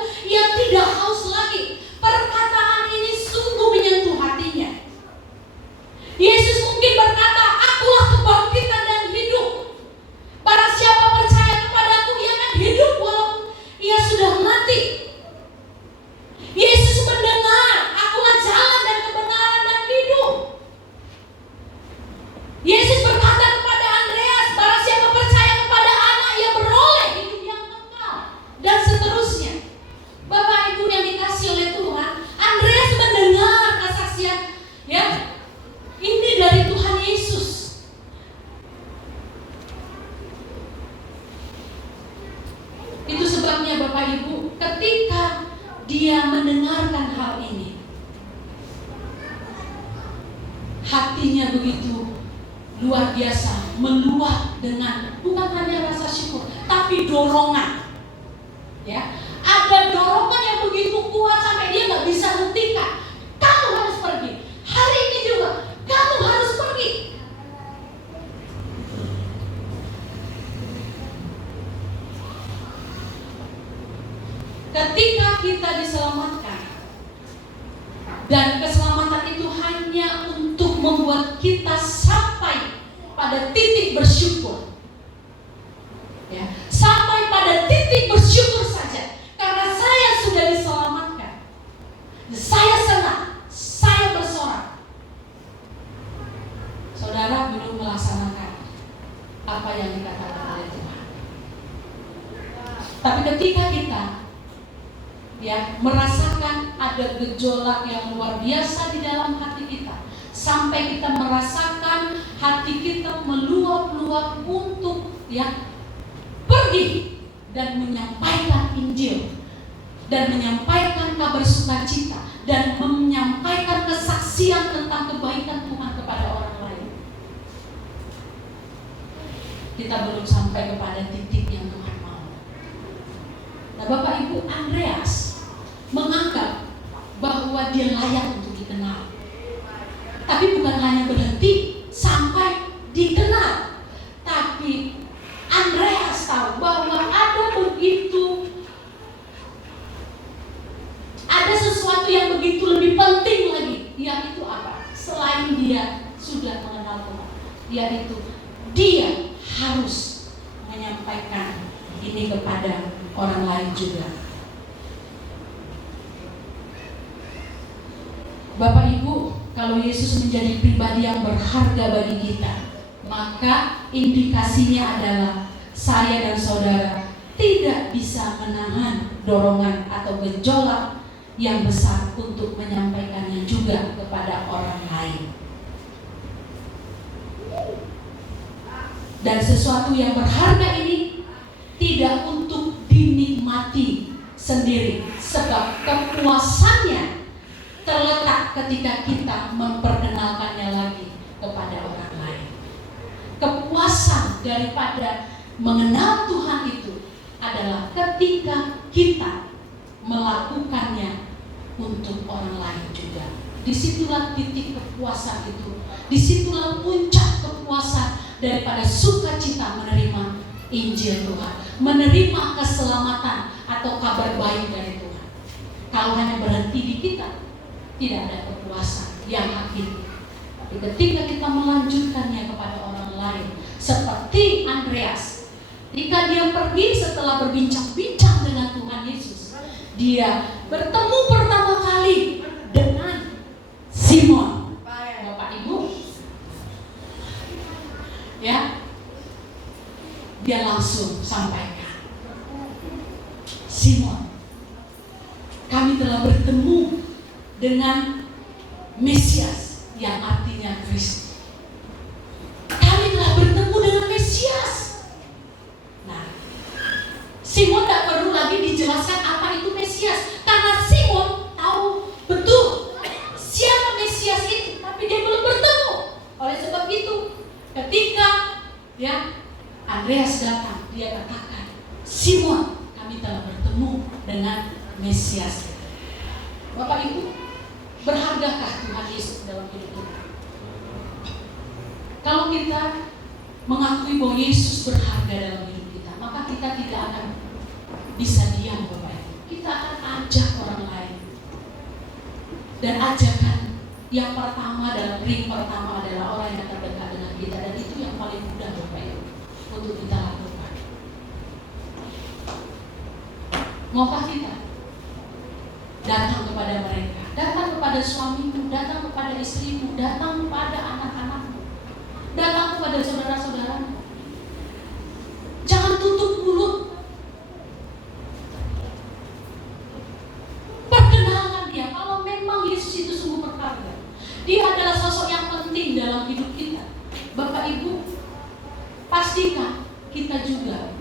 hatinya begitu luar biasa, meluap dengan bukan hanya rasa syukur, tapi dorongan. Ya, ada dorongan yang begitu kuat sampai dia nggak bisa hentikan. Kamu harus pergi. Hari ini juga kamu harus pergi. Ketika kita diselamatkan, dan keselamatan itu hanya untuk membuat kita sampai pada titik bersyukur, ya, sampai pada titik bersyukur saja. Karena saya sudah diselamatkan, saya senang, saya bersorak. Saudara belum melaksanakan apa yang dikatakan oleh Tuhan. Tapi ketika kita merasakan ada gejolak yang luar biasa di dalam hati kita, sampai kita merasakan hati kita meluap-luap untuk pergi dan menyampaikan Injil, dan menyampaikan kabar sukacita, dan menyampaikan kesaksian tentang kebaikan Tuhan kepada orang lain. Kita belum sampai kepada titik yang Tuhan mau. Nah, Bapak Ibu, Andreas menganggap bahwa dia layak untuk dikenal. Tapi bukan hanya berhenti sampai dikenal, tapi Andreas tahu bahwa ada sesuatu yang begitu lebih penting lagi, yaitu apa? Selain dia sudah mengenal Tuhan, yaitu dia harus menyampaikan ini kepada orang lain juga. Bapak Ibu, kalau Yesus menjadi pribadi yang berharga bagi kita, maka indikasinya adalah saya dan saudara tidak bisa menahan dorongan atau gejolak yang besar untuk menyampaikannya juga kepada orang lain. Dan sesuatu yang berharga ini tidak untuk dinikmati sendiri, sebab kepuasannya terletak ketika kita memperkenalkannya lagi kepada orang lain. Kepuasan daripada mengenal Tuhan itu adalah ketika kita melakukannya untuk orang lain juga. Disitulah titik kepuasan itu. Disitulah puncak kepuasan daripada sukacita menerima Injil Tuhan, menerima keselamatan atau kabar baik dari Tuhan. Kalau hanya berhenti di kita, tidak ada kepuasan yang hakiki. Tapi ketika kita melanjutkannya kepada orang lain, seperti Andreas, ketika dia pergi setelah berbincang-bincang dengan Tuhan Yesus, dia bertemu pertama kali dengan Simon. Bapak Ibu, dia langsung sampaikan, Simon, kami telah bertemu dengan Mesias, yang artinya Kristus. Kami telah bertemu dengan Mesias. Nah, Simon tidak perlu lagi dijelaskan apa itu Mesias, karena Simon tahu betul siapa Mesias itu, tapi dia belum bertemu. Oleh sebab itu, ketika Andreas datang, dia katakan, Simon, kami telah bertemu dengan Mesias. Bapak Ibu, berhargakah Tuhan Yesus dalam hidup kita? Kalau kita mengakui bahwa Yesus berharga dalam hidup kita, maka kita tidak akan bisa diam, Bapak Ibu. Kita akan ajak orang lain. Dan ajakan yang pertama dalam ring pertama adalah orang yang terdekat dengan kita, dan itu yang paling mudah, Bapak Ibu, untuk kita lakukan. Maukah kita datang kepada mereka, datang kepada suamimu, datang kepada istrimu, datang kepada anak-anakmu, datang kepada saudara-saudaramu. Jangan tutup mulut. Perkenalkan dia. Kalau memang Yesus itu sungguh berharga, dia adalah sosok yang penting dalam hidup kita. Bapak Ibu, pastikan kita juga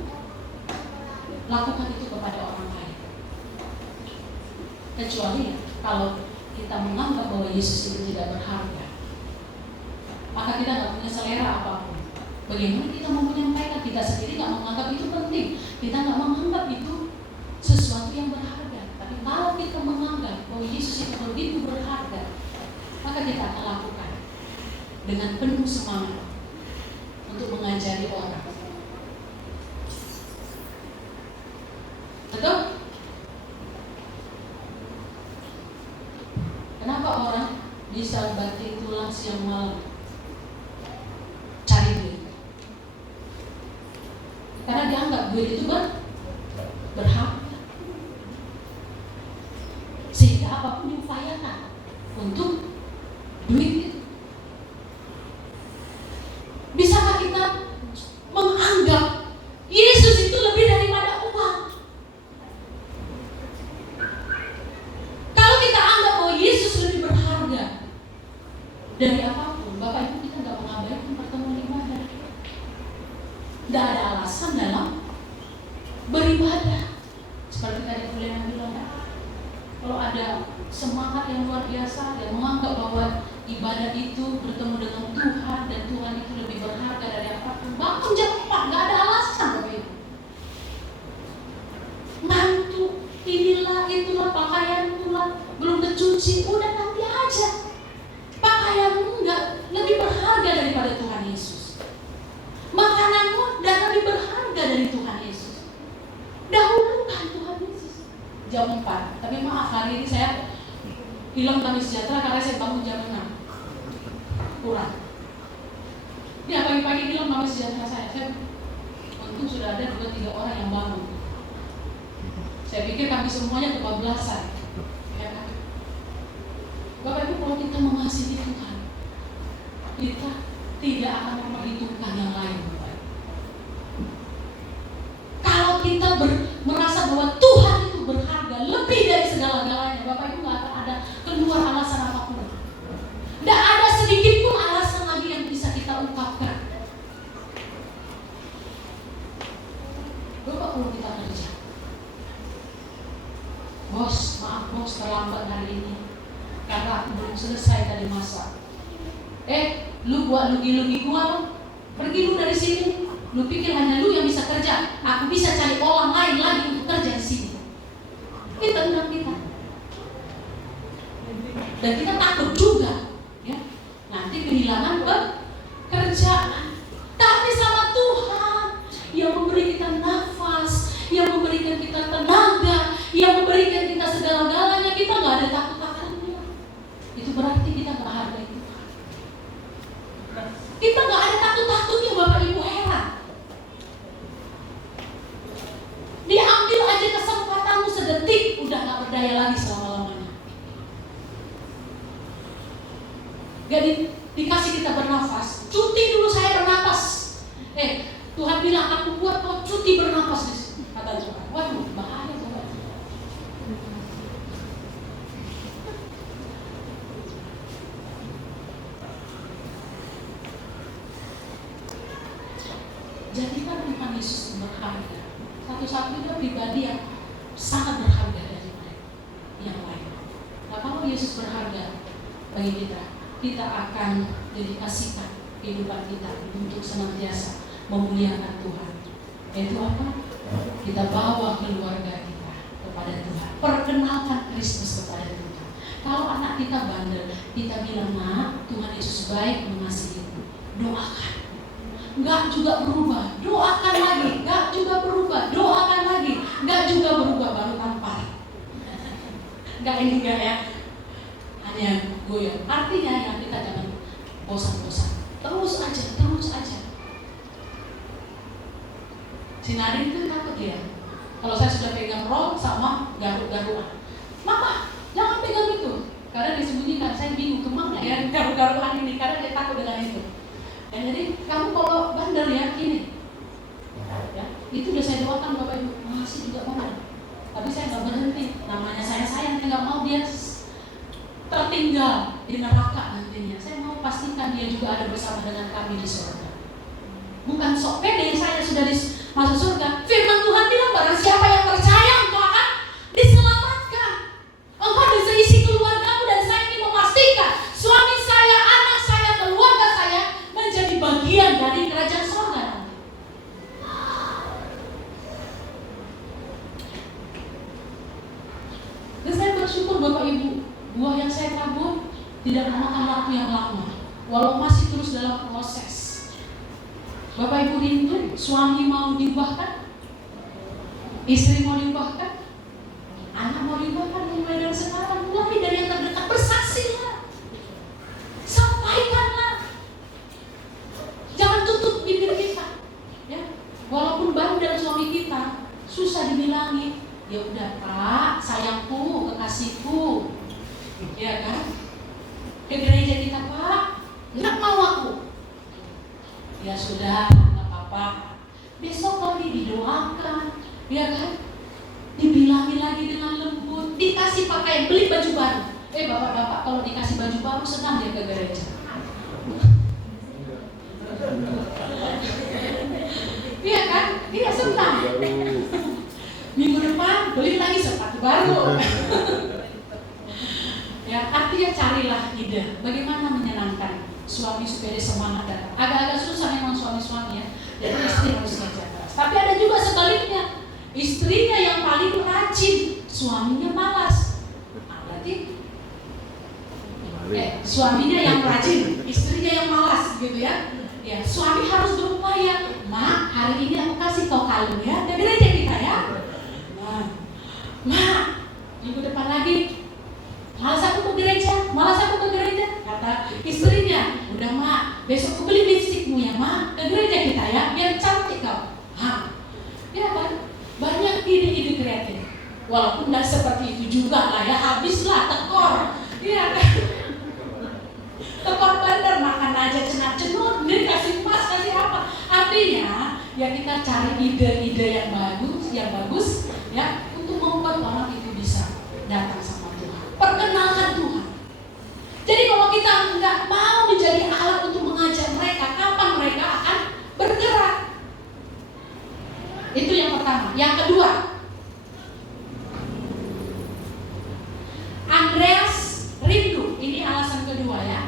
lakukan itu kepada orang lain. Kecuali kalau kita menganggap bahwa Yesus itu tidak berharga, kita nggak punya selera apapun. Bagaimana kita mau menyampaikan? Kita sendiri nggak menganggap itu penting. Kita nggak menganggap itu sesuatu yang berharga. Tapi kalau kita menganggap bahwa Yesus itu begitu berharga, maka kita akan lakukan dengan penuh semangat untuk mengajari orang. Betul? Kenapa orang bisa banting tulang siang malam cari duit? Karena dianggap duit itu berharga. Sehingga apapun diupayakan untuk duit itu. Bisakah kita menganggap Yesus itu lebih daripada uang? Kalau kita anggap bahwa Yesus lebih berharga dari apapun, Bapak Ibu, kita nggak mengabaikan pertemuan ibadah. Tidak ada alasan dalam beribadah. Seperti tadi Kuliah bilang, kalau ada semangat yang luar biasa dan menganggap bahwa ibadah itu bertemu dengan Tuhan dan Tuhan itu lebih berharga dari apapun, bangun jam 4, nggak ada alasan Bapak Ibu. Ngantuk, inilah itulah, pakaian tulah belum tercuci, udah nanti aja. Pakaianmu nggak lebih berharga daripada Tuhan Yesus. Makananmu dan lebih berharga dari Tuhan Yesus. Dahulukan Tuhan Yesus. Jam 4. Tapi maaf, hari ini saya hilang damai sejahtera karena saya bangun jam 6. Kurang. Ini pagi-pagi hilang damai sejahtera saya. Untung sudah ada 2-3 orang yang bangun. Saya pikir kami semuanya kebablasan. Ya kan? Bapak Ibu, kalau kita mengasihi Tuhan, kita tidak akan memperhitungkan yang lain. Kalau kita merasa bahwa Tuhan itu berharga lebih dari segala-galanya, Bapak Ibu nggak akan ada keluar alasan apapun. Tidak ada sedikit pun alasan lagi yang bisa kita ungkapkan. Bapak, kalau kita kerja, bos, maaf bos, terlambat hari ini karena aku belum selesai tadi masak. Lu buat lugi-lugi gua, pergi lu dari sini. Lu pikir hanya lu yang bisa kerja? Aku bisa cari orang lain lagi untuk kerja di sini. Itu tentang kita. Dan kita takut juga, ya, nanti kehilangan pekerjaan. Tapi sama Tuhan yang memberi kita nafas, yang memberikan kita tenaga, yang memberikan kita segala-galanya, kita nggak ada takut-takutnya. Itu berarti kita nggak hargai Tuhan. Kita nggak ada takut-takutnya, Bapak Ibu, heran. Diambil aja kesempatanmu sedetik, udah nggak berdaya lagi selama-lamanya. Gak dikasih kita bernafas. Cuti dulu saya bernafas. Tuhan bilang aku buat kau cuti bernafas di sini. Kata Tuhan. Waduh, bahaya Tuhan. Jadikan Tuhan Yesus berharga. Satu-satunya pribadi yang sangat berharga dari yang lain. Nah, kalau Yesus berharga bagi kita, kita akan dedikasikan kehidupan kita untuk senantiasa memuliakan Tuhan. Yaitu apa? Kita bawa keluarga kita kepada Tuhan. Perkenalkan Kristus kepada Tuhan. Kalau anak kita bandel, kita bilang, "Nak, Tuhan Yesus baik mengasihimu." Doakan. Enggak juga berubah, doakan lagi. Enggak juga berubah, doakan lagi. Enggak juga berubah, baru tampar. Enggak, ini enggak ya, hanya goyang. Artinya ya, kita jangan bosan-bosan. Terus aja. Si Nadine itu takut ya, kalau saya sudah pegang roll sama garuk-garuan. Mama, jangan pegang itu, karena disembunyikan. Saya bingung kemana ya garuk-garuan ini, karena dia takut dengan itu. Ya, jadi kamu kalau bandel ya gini, ya, itu udah saya doakan Bapak Ibu, masih juga bandel. Tapi saya nggak berhenti, namanya saya sayang, saya nggak mau dia tertinggal di neraka nantinya. Saya mau pastikan dia juga ada bersama dengan kami di surga. Bukan sok pede saya sudah masuk surga. Firman Tuhan bilang barang siapa yang percaya engkau akan diselamatkan. Engkau dan seisi keluargamu, dan saya ingin memastikan suami saya, anak saya, keluarga saya walau masih terus dalam proses. Bapak Ibu rindu suami mau diubahkan, istri mau diubahkan, anak mau diubahkan, mulai dari sekarang, mulai dari yang terdekat, bersaksilah, sampaikanlah, jangan tutup bibir kita, ya. Walaupun baru dari suami kita susah dibilangi, ya udah Pak, sayangku, kekasihku, ya kan? Ke gereja kita Pak, nggak mau aku, ya sudah, nggak apa-apa. Besok lagi didoakan, ya kan? Dibilangi lagi dengan lembut, dikasih pakaian, beli baju baru. Bapak-bapak kalau dikasih baju baru senang dia ke gereja. Iya kan? Dia senang. Minggu depan beli lagi sepatu baru. Ya, artinya carilah ide bagaimana menyenangkan suami supaya dia semangat datang. Agak-agak susah memang suami-suami ya. Jadi istri harus kerja keras. Tapi ada juga sebaliknya. Istrinya yang paling rajin, suaminya malas. Nah, berarti suaminya yang rajin, istrinya yang malas gitu ya. Ya, suami harus berupaya. Mak, hari ini aku kasih kau kalung ya, ke gereja kita ya. Nah, Mak, minggu depan lagi, malas aku ke gereja. Kata istrinya, udah Mak, besok aku beli lipstikmu ya Mak, ke gereja kita ya, biar cantik kau. Ya kan? Banyak ide-ide kreatif. Walaupun tidak seperti itu juga lah ya, habislah tekor. Iya kan? Tekor bandar makan aja cenat-cenut, ini kasih emas, kasih apa? Artinya ya kita cari ide-ide yang bagus ya, untuk membuat orang itu bisa datang sama Tuhan. Perkenalkan Tuhan. Jadi kalau kita nggak mau menjadi alat untuk mengajak mereka, kapan mereka akan bergerak? Itu yang pertama. Yang kedua, Andreas rindu. Ini alasan kedua ya.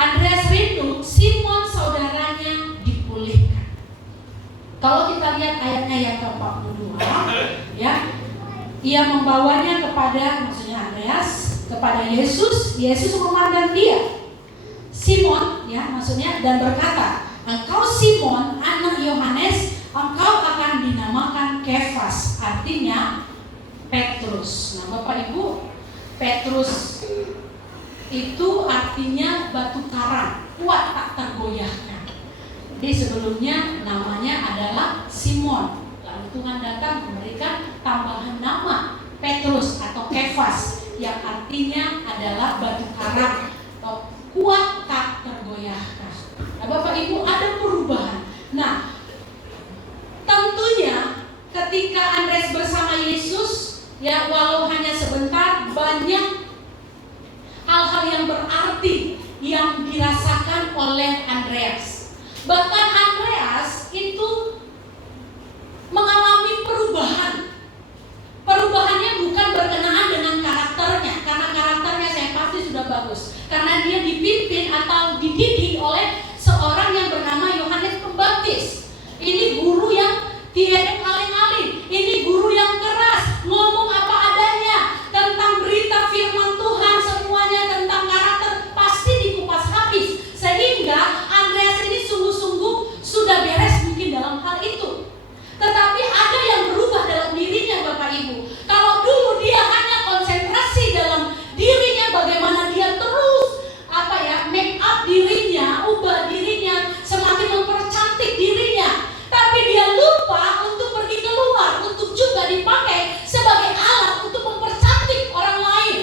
Andreas rindu Simon saudaranya dipulihkan. Kalau kita lihat ayatnya yang ke-42 ya, ia membawanya kepada, maksudnya Andreas, kepada Yesus. Yesus memandang dia, Simon ya, maksudnya, dan berkata, engkau Simon anak Yohanes, engkau akan dinamakan Kefas, artinya Petrus. Nah Bapak Ibu, Petrus itu artinya batu karang, kuat tak tergoyahkan. Jadi sebelumnya namanya adalah Simon. Lalu Tuhan datang memberikan tambahan nama Petrus atau Kefas, yang artinya adalah batu karang atau kuat tak tergoyahkan. Nah Bapak Ibu, ada perubahan. Nah tentunya ketika Andreas bersama Yesus ya, walau hanya sebentar, banyak hal-hal yang berarti yang dirasakan oleh Andreas. Bahkan Andreas itu mengalami perubahan. Perubahannya bukan berkenaan dengan karakternya, karena karakternya saya pasti sudah bagus. Karena dia dipimpin atau dididik oleh seorang yang bernama Yohanes Pembaptis. Ini guru yang tidak aling-aling, ini guru yang keras, ngomong apa adanya tentang berita firman Tuhan, semuanya tentang karakter pasti dikupas habis. Sehingga Andreas ini sungguh-sungguh sudah beres mungkin dalam hal itu. Tetapi ada yang berubah dalam dirinya Bapak Ibu. Kalau dulu dia hanya konsentrasi dalam dirinya, bagaimana dia terus make up dirinya, ubah dirinya, semakin mempercantik dirinya. Tapi dia lupa untuk pergi keluar, untuk juga dipakai sebagai alat untuk mempercantik orang lain.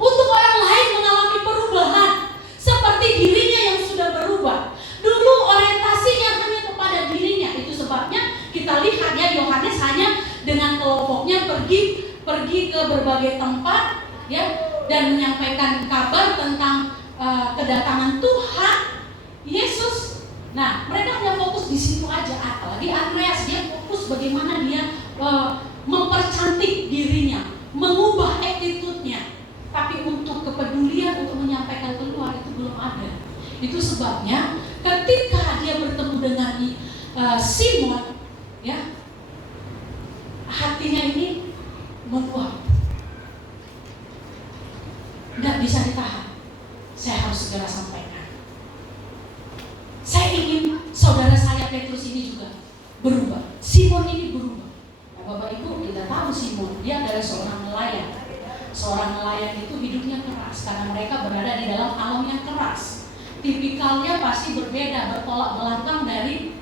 Untuk orang lain mengalami perubahan seperti dirinya yang sudah berubah. Dulu orientasinya hanya kepada dirinya. Itu sebabnya kita lihat ya, Yohanes hanya dengan kelompoknya pergi ke berbagai tempat ya, dan menyampaikan kabar tentang kedatangan Tuhan Yesus. Nah, mereka hanya fokus di situ aja. Apalagi Andreas, dia fokus bagaimana dia mempercantik dirinya, mengubah attitude-nya. Tapi untuk kepedulian untuk menyampaikan keluar itu belum ada. Itu sebabnya ketika dia bertemu dengan Simon, ya, hatinya ini meluap, nggak bisa ditahan. segera sampaikan. Saya ingin saudara saya Petrus ini juga berubah. Simon ini berubah. Nah, Bapak Ibu kita tahu Simon, dia adalah seorang nelayan. Seorang nelayan itu hidupnya keras karena mereka berada di dalam alam yang keras. Tipikalnya pasti berbeda, bertolak belakang dari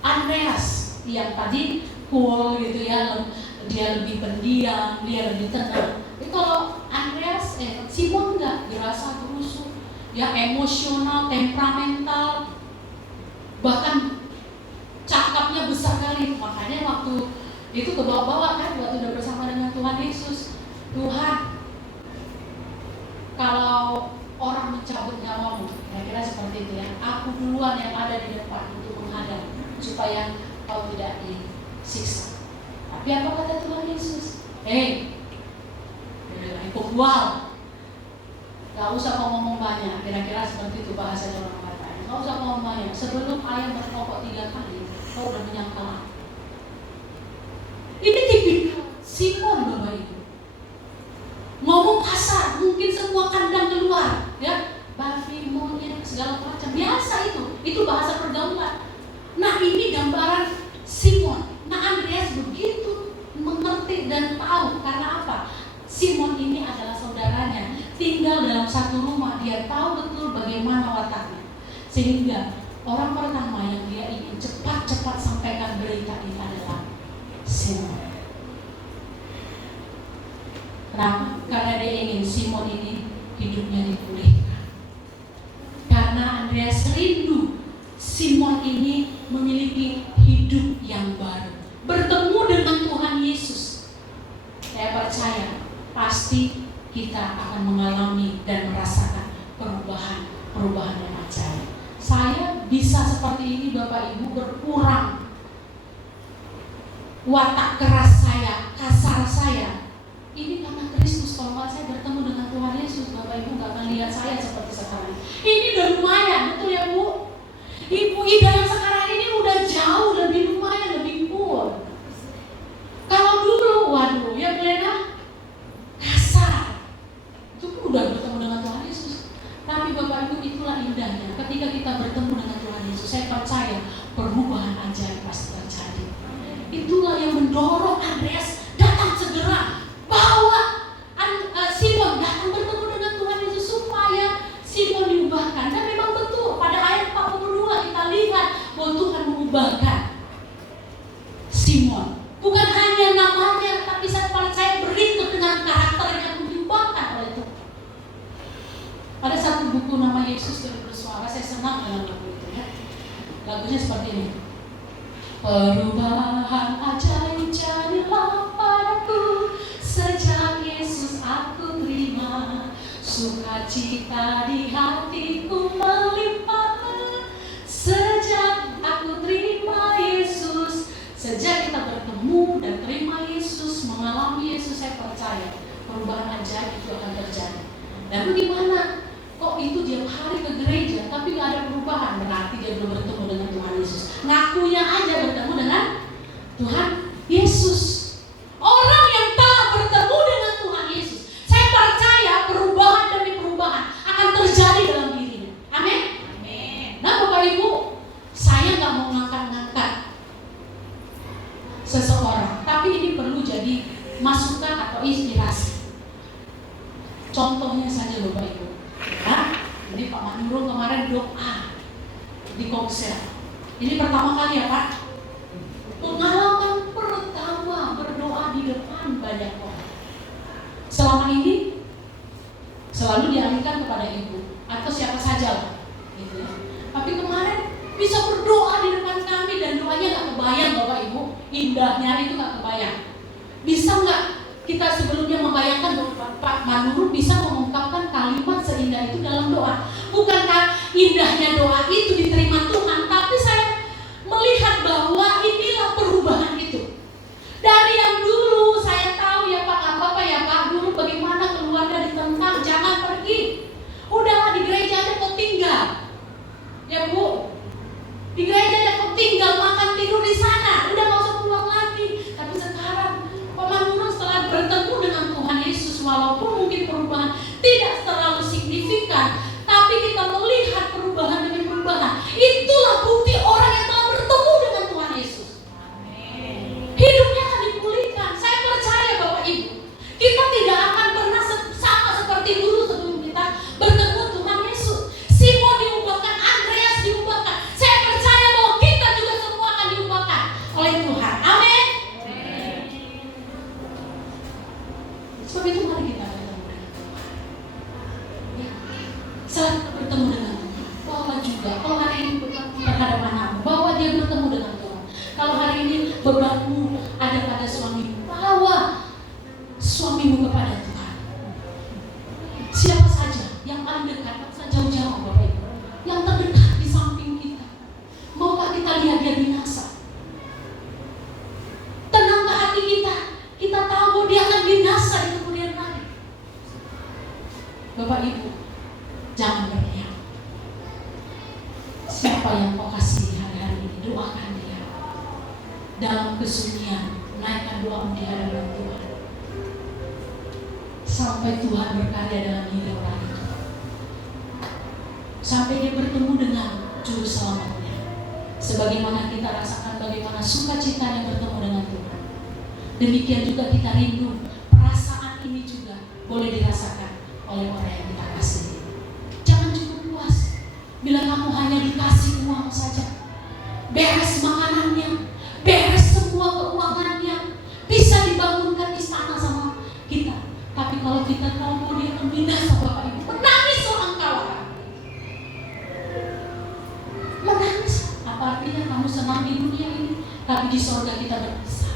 Andreas yang tadi cool gitu ya, dia lebih pendiam, dia lebih tenang. Tapi kalau Andreas, Simon enggak, dirasa berusuh, ya emosional, temperamental, bahkan cakapnya besar kali. Makanya waktu itu ke bawah-bawah kan, waktu udah bersama dengan Tuhan Yesus, Tuhan, kalau orang mencabut nyawamu, kira-kira seperti itu ya, aku duluan yang ada di depan untuk menghadap supaya kau tidak disiksa. Tapi apa kata Tuhan Yesus? Wow, gak usah kau ngomong banyak. Kira-kira seperti itu bahasanya orang kata. Gak usah ngomong banyak. Sebelum ayam berkokok 3 kali, kau udah menyangkal aku. Ini tipikal Simon, Bapak Ibu. Ngomong kasar, mungkin semua kandang keluar, ya, babi, monyet, segala macam. Biasa itu bahasa pergaulan. Nah, ini gambaran Simon. Nah, Andreas begitu mengerti dan tahu karena apa? Simon ini adalah saudaranya, tinggal dalam satu rumah, dia tahu betul bagaimana wataknya. Sehingga orang pertama yang dia ingin cepat-cepat sampaikan berita ini adalah Simon. Kenapa? Karena dia ingin Simon ini hidupnya dipulihkan. Karena Andreas rindu Simon ini memiliki hidup yang baru, bertemu dengan Tuhan Yesus. Saya percaya pasti kita akan mengalami dan merasakan perubahan yang ajaib. Saya bisa seperti ini Bapak Ibu, berkurang watak keras saya, kasar saya. Ini karena Kristus. Kalau nggak saya bertemu dengan Tuhan Yesus, Bapak Ibu nggak akan lihat saya seperti sekarang. Ini udah lumayan, betul ya Bu? Ibu Ida yang sekarang ini udah jauh lebih lumayan, lebih cool. Kalau dulu, waduh, ya Belena kasar. Itu pun udah bertemu dengan Tuhan Yesus. Tapi Bapak Ibu, itulah indahnya. Ketika kita bertemu dengan Tuhan Yesus, saya percaya perubahan ajaib pasti terjadi. Itulah yang mendorong Andreas datang segera, bawa Simon datang bertemu dengan Tuhan Yesus supaya Simon diubahkan. Dan memang betul pada ayat 42 kita lihat bahwa Tuhan mengubahkan Simon. Bukan hanya namanya, tapi saya percaya berikut dengan karakter yang diubahkan oleh Tuhan. Ada satu buku nama Yesus yang bersuara, saya senang dengan lagu itu ya. Lagunya seperti ini. Perubahan ajaib jadilah padaku, sejak Yesus aku terima, sukacita di hatiku melimpah. Sejak aku terima Yesus, sejak kita bertemu dan terima Yesus, mengalami Yesus, saya percaya perubahan ajaib itu akan terjadi. Dan bagaimana? Kok itu tiap hari ke gereja tapi gak ada perubahan? Berarti dia belum bertemu dengan Tuhan Yesus. Ngakunya aja bertemu dengan Tuhan Yesus. Orang yang telah bertemu dengan Tuhan Yesus, saya percaya perubahan demi perubahan akan terjadi dalam dirinya. Amin? Nah Bapak Ibu, saya gak mau ngangkat-ngangkat seseorang, tapi ini perlu jadi masukan atau inspirasi. Contohnya saja Bapak Ibu. Nah, jadi Pak Manurung kemarin doa di konser. Ini pertama kali ya Pak. Pengalaman pertama berdoa di depan banyak orang. Selama ini selalu dialihkan kepada ibu atau siapa saja lah, gitu ya. Tapi kemarin bisa berdoa di depan kami dan doanya nggak kebayang Bapak Ibu. Indahnya itu nggak kebayang. Bisa nggak kita sebelumnya membayangkan bahwa Pak Manurung bisa mengungkapkan kalimat seindah itu dalam doa? Bukankah indahnya doa itu diterima Tuhan? Tapi saya melihat bahwa inilah perubahan itu. Dari yang dulu saya tahu ya Pak, nggak apa-apa ya Pak, dulu bagaimana keluarga ditentang, jangan pergi. Udahlah di gereja aja kok tinggal. Ya Bu, di gereja aja kok tinggal, makan tidur di sana, udah nggak usah pulang lagi. Tapi sekarang Pak Manurung setelah bertemu dengan Tuhan Yesus, walaupun mungkin perubahan tidak terlalu signifikan, tapi kita yang kau kasih hari-hari ini, doakan dia. Dalam kesunyian, naikkan doamu di hadapan Tuhan. Sampai Tuhan berkarya dalam hidup orang itu. Sampai dia bertemu dengan Juru Selamatnya. Sebagaimana kita rasakan bagaimana sukacita yang bertemu dengan Tuhan. Demikian juga kita rindu, perasaan ini juga boleh dirasakan oleh orang yang kita kasih. Jangan cukup puas bila kamu hanya dikasih uang saja. Beres makanannya, beres semua keuangannya, bisa dibangunkan istana sama kita. Tapi kalau kita tahu dia akan binasa Bapak Ibu, menangis seorang kawan. Menangis. Apa artinya kamu senang di dunia ini, tapi di surga kita berpisah.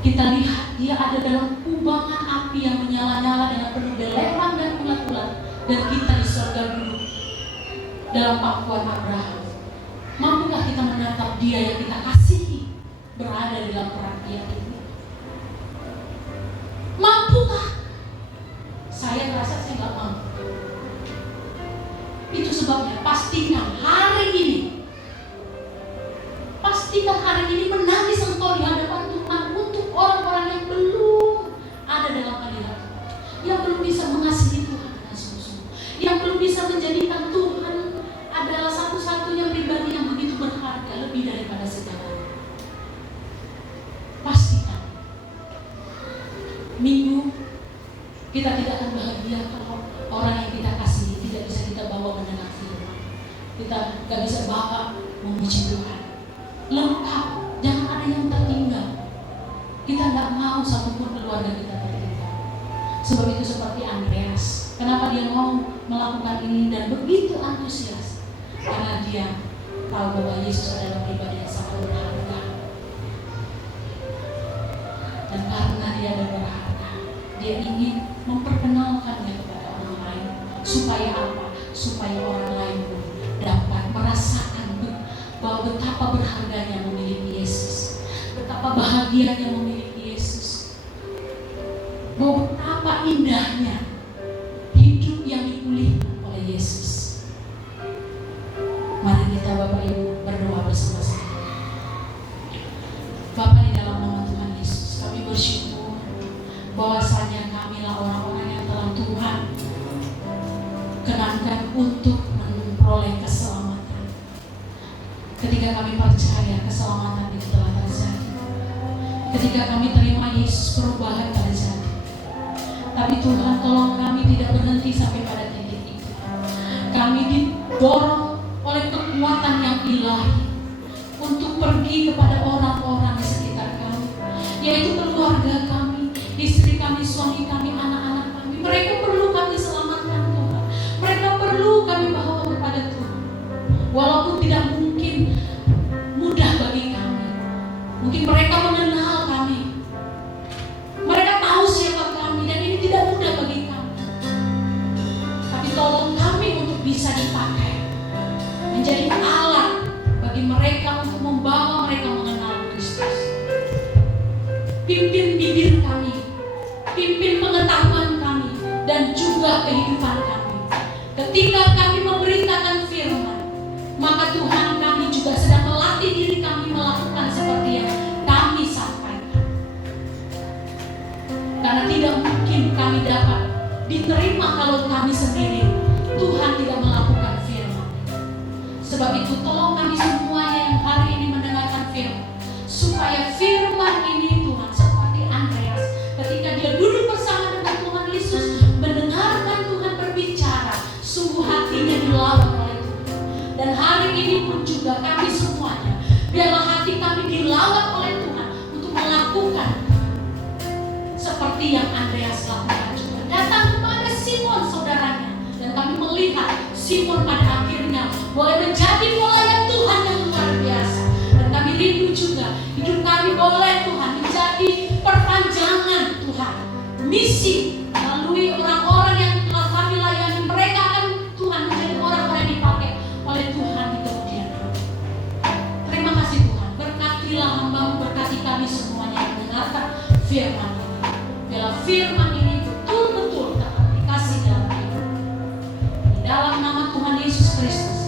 Kita lihat dia ada dalam kubangan api yang menyala-nyala dengan penuh belerang dan ulat-ulat, dan kita di surga duduk dalam pangkuan Abraham. Mampukah kita menatap dia yang kita kasihi berada di dalam perapian itu? Mampukah? Saya merasa saya nggak mampu. Itu sebabnya pastikan hari ini menangis engkau di hadapan Tuhan untuk orang-orang yang belum ada dalam hadirat Tuhan, yang belum bisa mengasihi Tuhan dengan sungguh-sungguh, yang belum bisa menjadikan Tuhan adalah satu-satunya pribadi yang begitu berharga, lebih daripada segalanya. Pastikan minggu kita tidak akan bahagia kalau orang yang kita kasihi tidak bisa kita bawa mendengar firman. Kita gak bisa bawa memuji Tuhan lengkap, jangan ada yang tertinggal. Kita gak mau satupun keluarga kita tertinggal. Sebab itu seperti Andreas, kenapa dia mau melakukan ini dan begitu antusias? Karena dia tahu bahwa Yesus adalah pribadi yang sangat berharga. Dan karena dia ada berharga, dia ingin memperkenalkannya kepada orang lain. Supaya apa? Supaya orang lain pun dapat merasakan bahwa betapa berharganya memiliki Yesus, betapa bahagianya memiliki Yesus, bahwa betapa indahnya hidup yang dipulihkan oleh Yesus. Mari kita Bapak Ibu berdoa bersama-sama. Bapa, di dalam nama Tuhan Yesus, kami bersyukur bahwasanya kamilah orang-orang yang telah Tuhan kenankan untuk memperoleh keselamatan. Ketika kami percaya keselamatan itu telah terjadi, ketika kami terima Yesus, perubahan terjadi. Tapi Tuhan, tolong kami tidak berhenti sampai pada titik itu. Kami didorong oleh kekuatan yang ilahi untuk pergi kepada orang-orang di sekitar kami, yaitu keluarga kami, istri kami, suami kami, anak-anak kami. Mereka perlu kami selamatkan Tuhan. Mereka perlu kami bawa kepada Tuhan. Walaupun tidak mungkin mudah bagi kami, mungkin mereka mengenal kami, mereka tahu siapa kami, dan ini tidak mudah bagi kami. Tapi tolong kami untuk bisa dipakai menjadi alat bagi mereka untuk membawa mereka mengenal Kristus. Pimpin bibir kami, pimpin pengetahuan kami, dan juga kehidupan kami. Ketika kami memberitakan firman, maka Tuhan, kami juga sedang melatih diri kami melakukan seperti yang kami sampaikan. Karena tidak mungkin kami dapat diterima kalau kami sendiri Tuhan tidak melakukan firman. Sebab itu tolong kami semuanya yang hari ini mendengarkan firman, supaya firman ini Tuhan seperti Andreas ketika dia duduk bersama dengan Tuhan Yesus, mendengarkan Tuhan berbicara, sungguh hatinya dilawat oleh Tuhan. Dan hari ini pun juga kami semuanya, biarlah hati kami dilawat oleh Tuhan untuk melakukan seperti yang Andreas lakukan juga. Datang kepada Simon saudaranya, dan kami melihat Simon pada akhirnya boleh menjadi pelayan Tuhan yang luar biasa. Dan kami rindu juga hidup kami boleh Tuhan menjadi perpanjangan Tuhan, misi melalui orang-orang yang telah kami layani. Mereka akan Tuhan menjadi orang-orang yang dipakai oleh Tuhan di kemudian hari. Terima kasih Tuhan, berkatilah hamba-Mu, berkati kami semuanya yang mendengarkan firman ini. Biarlah firman ini Kristus.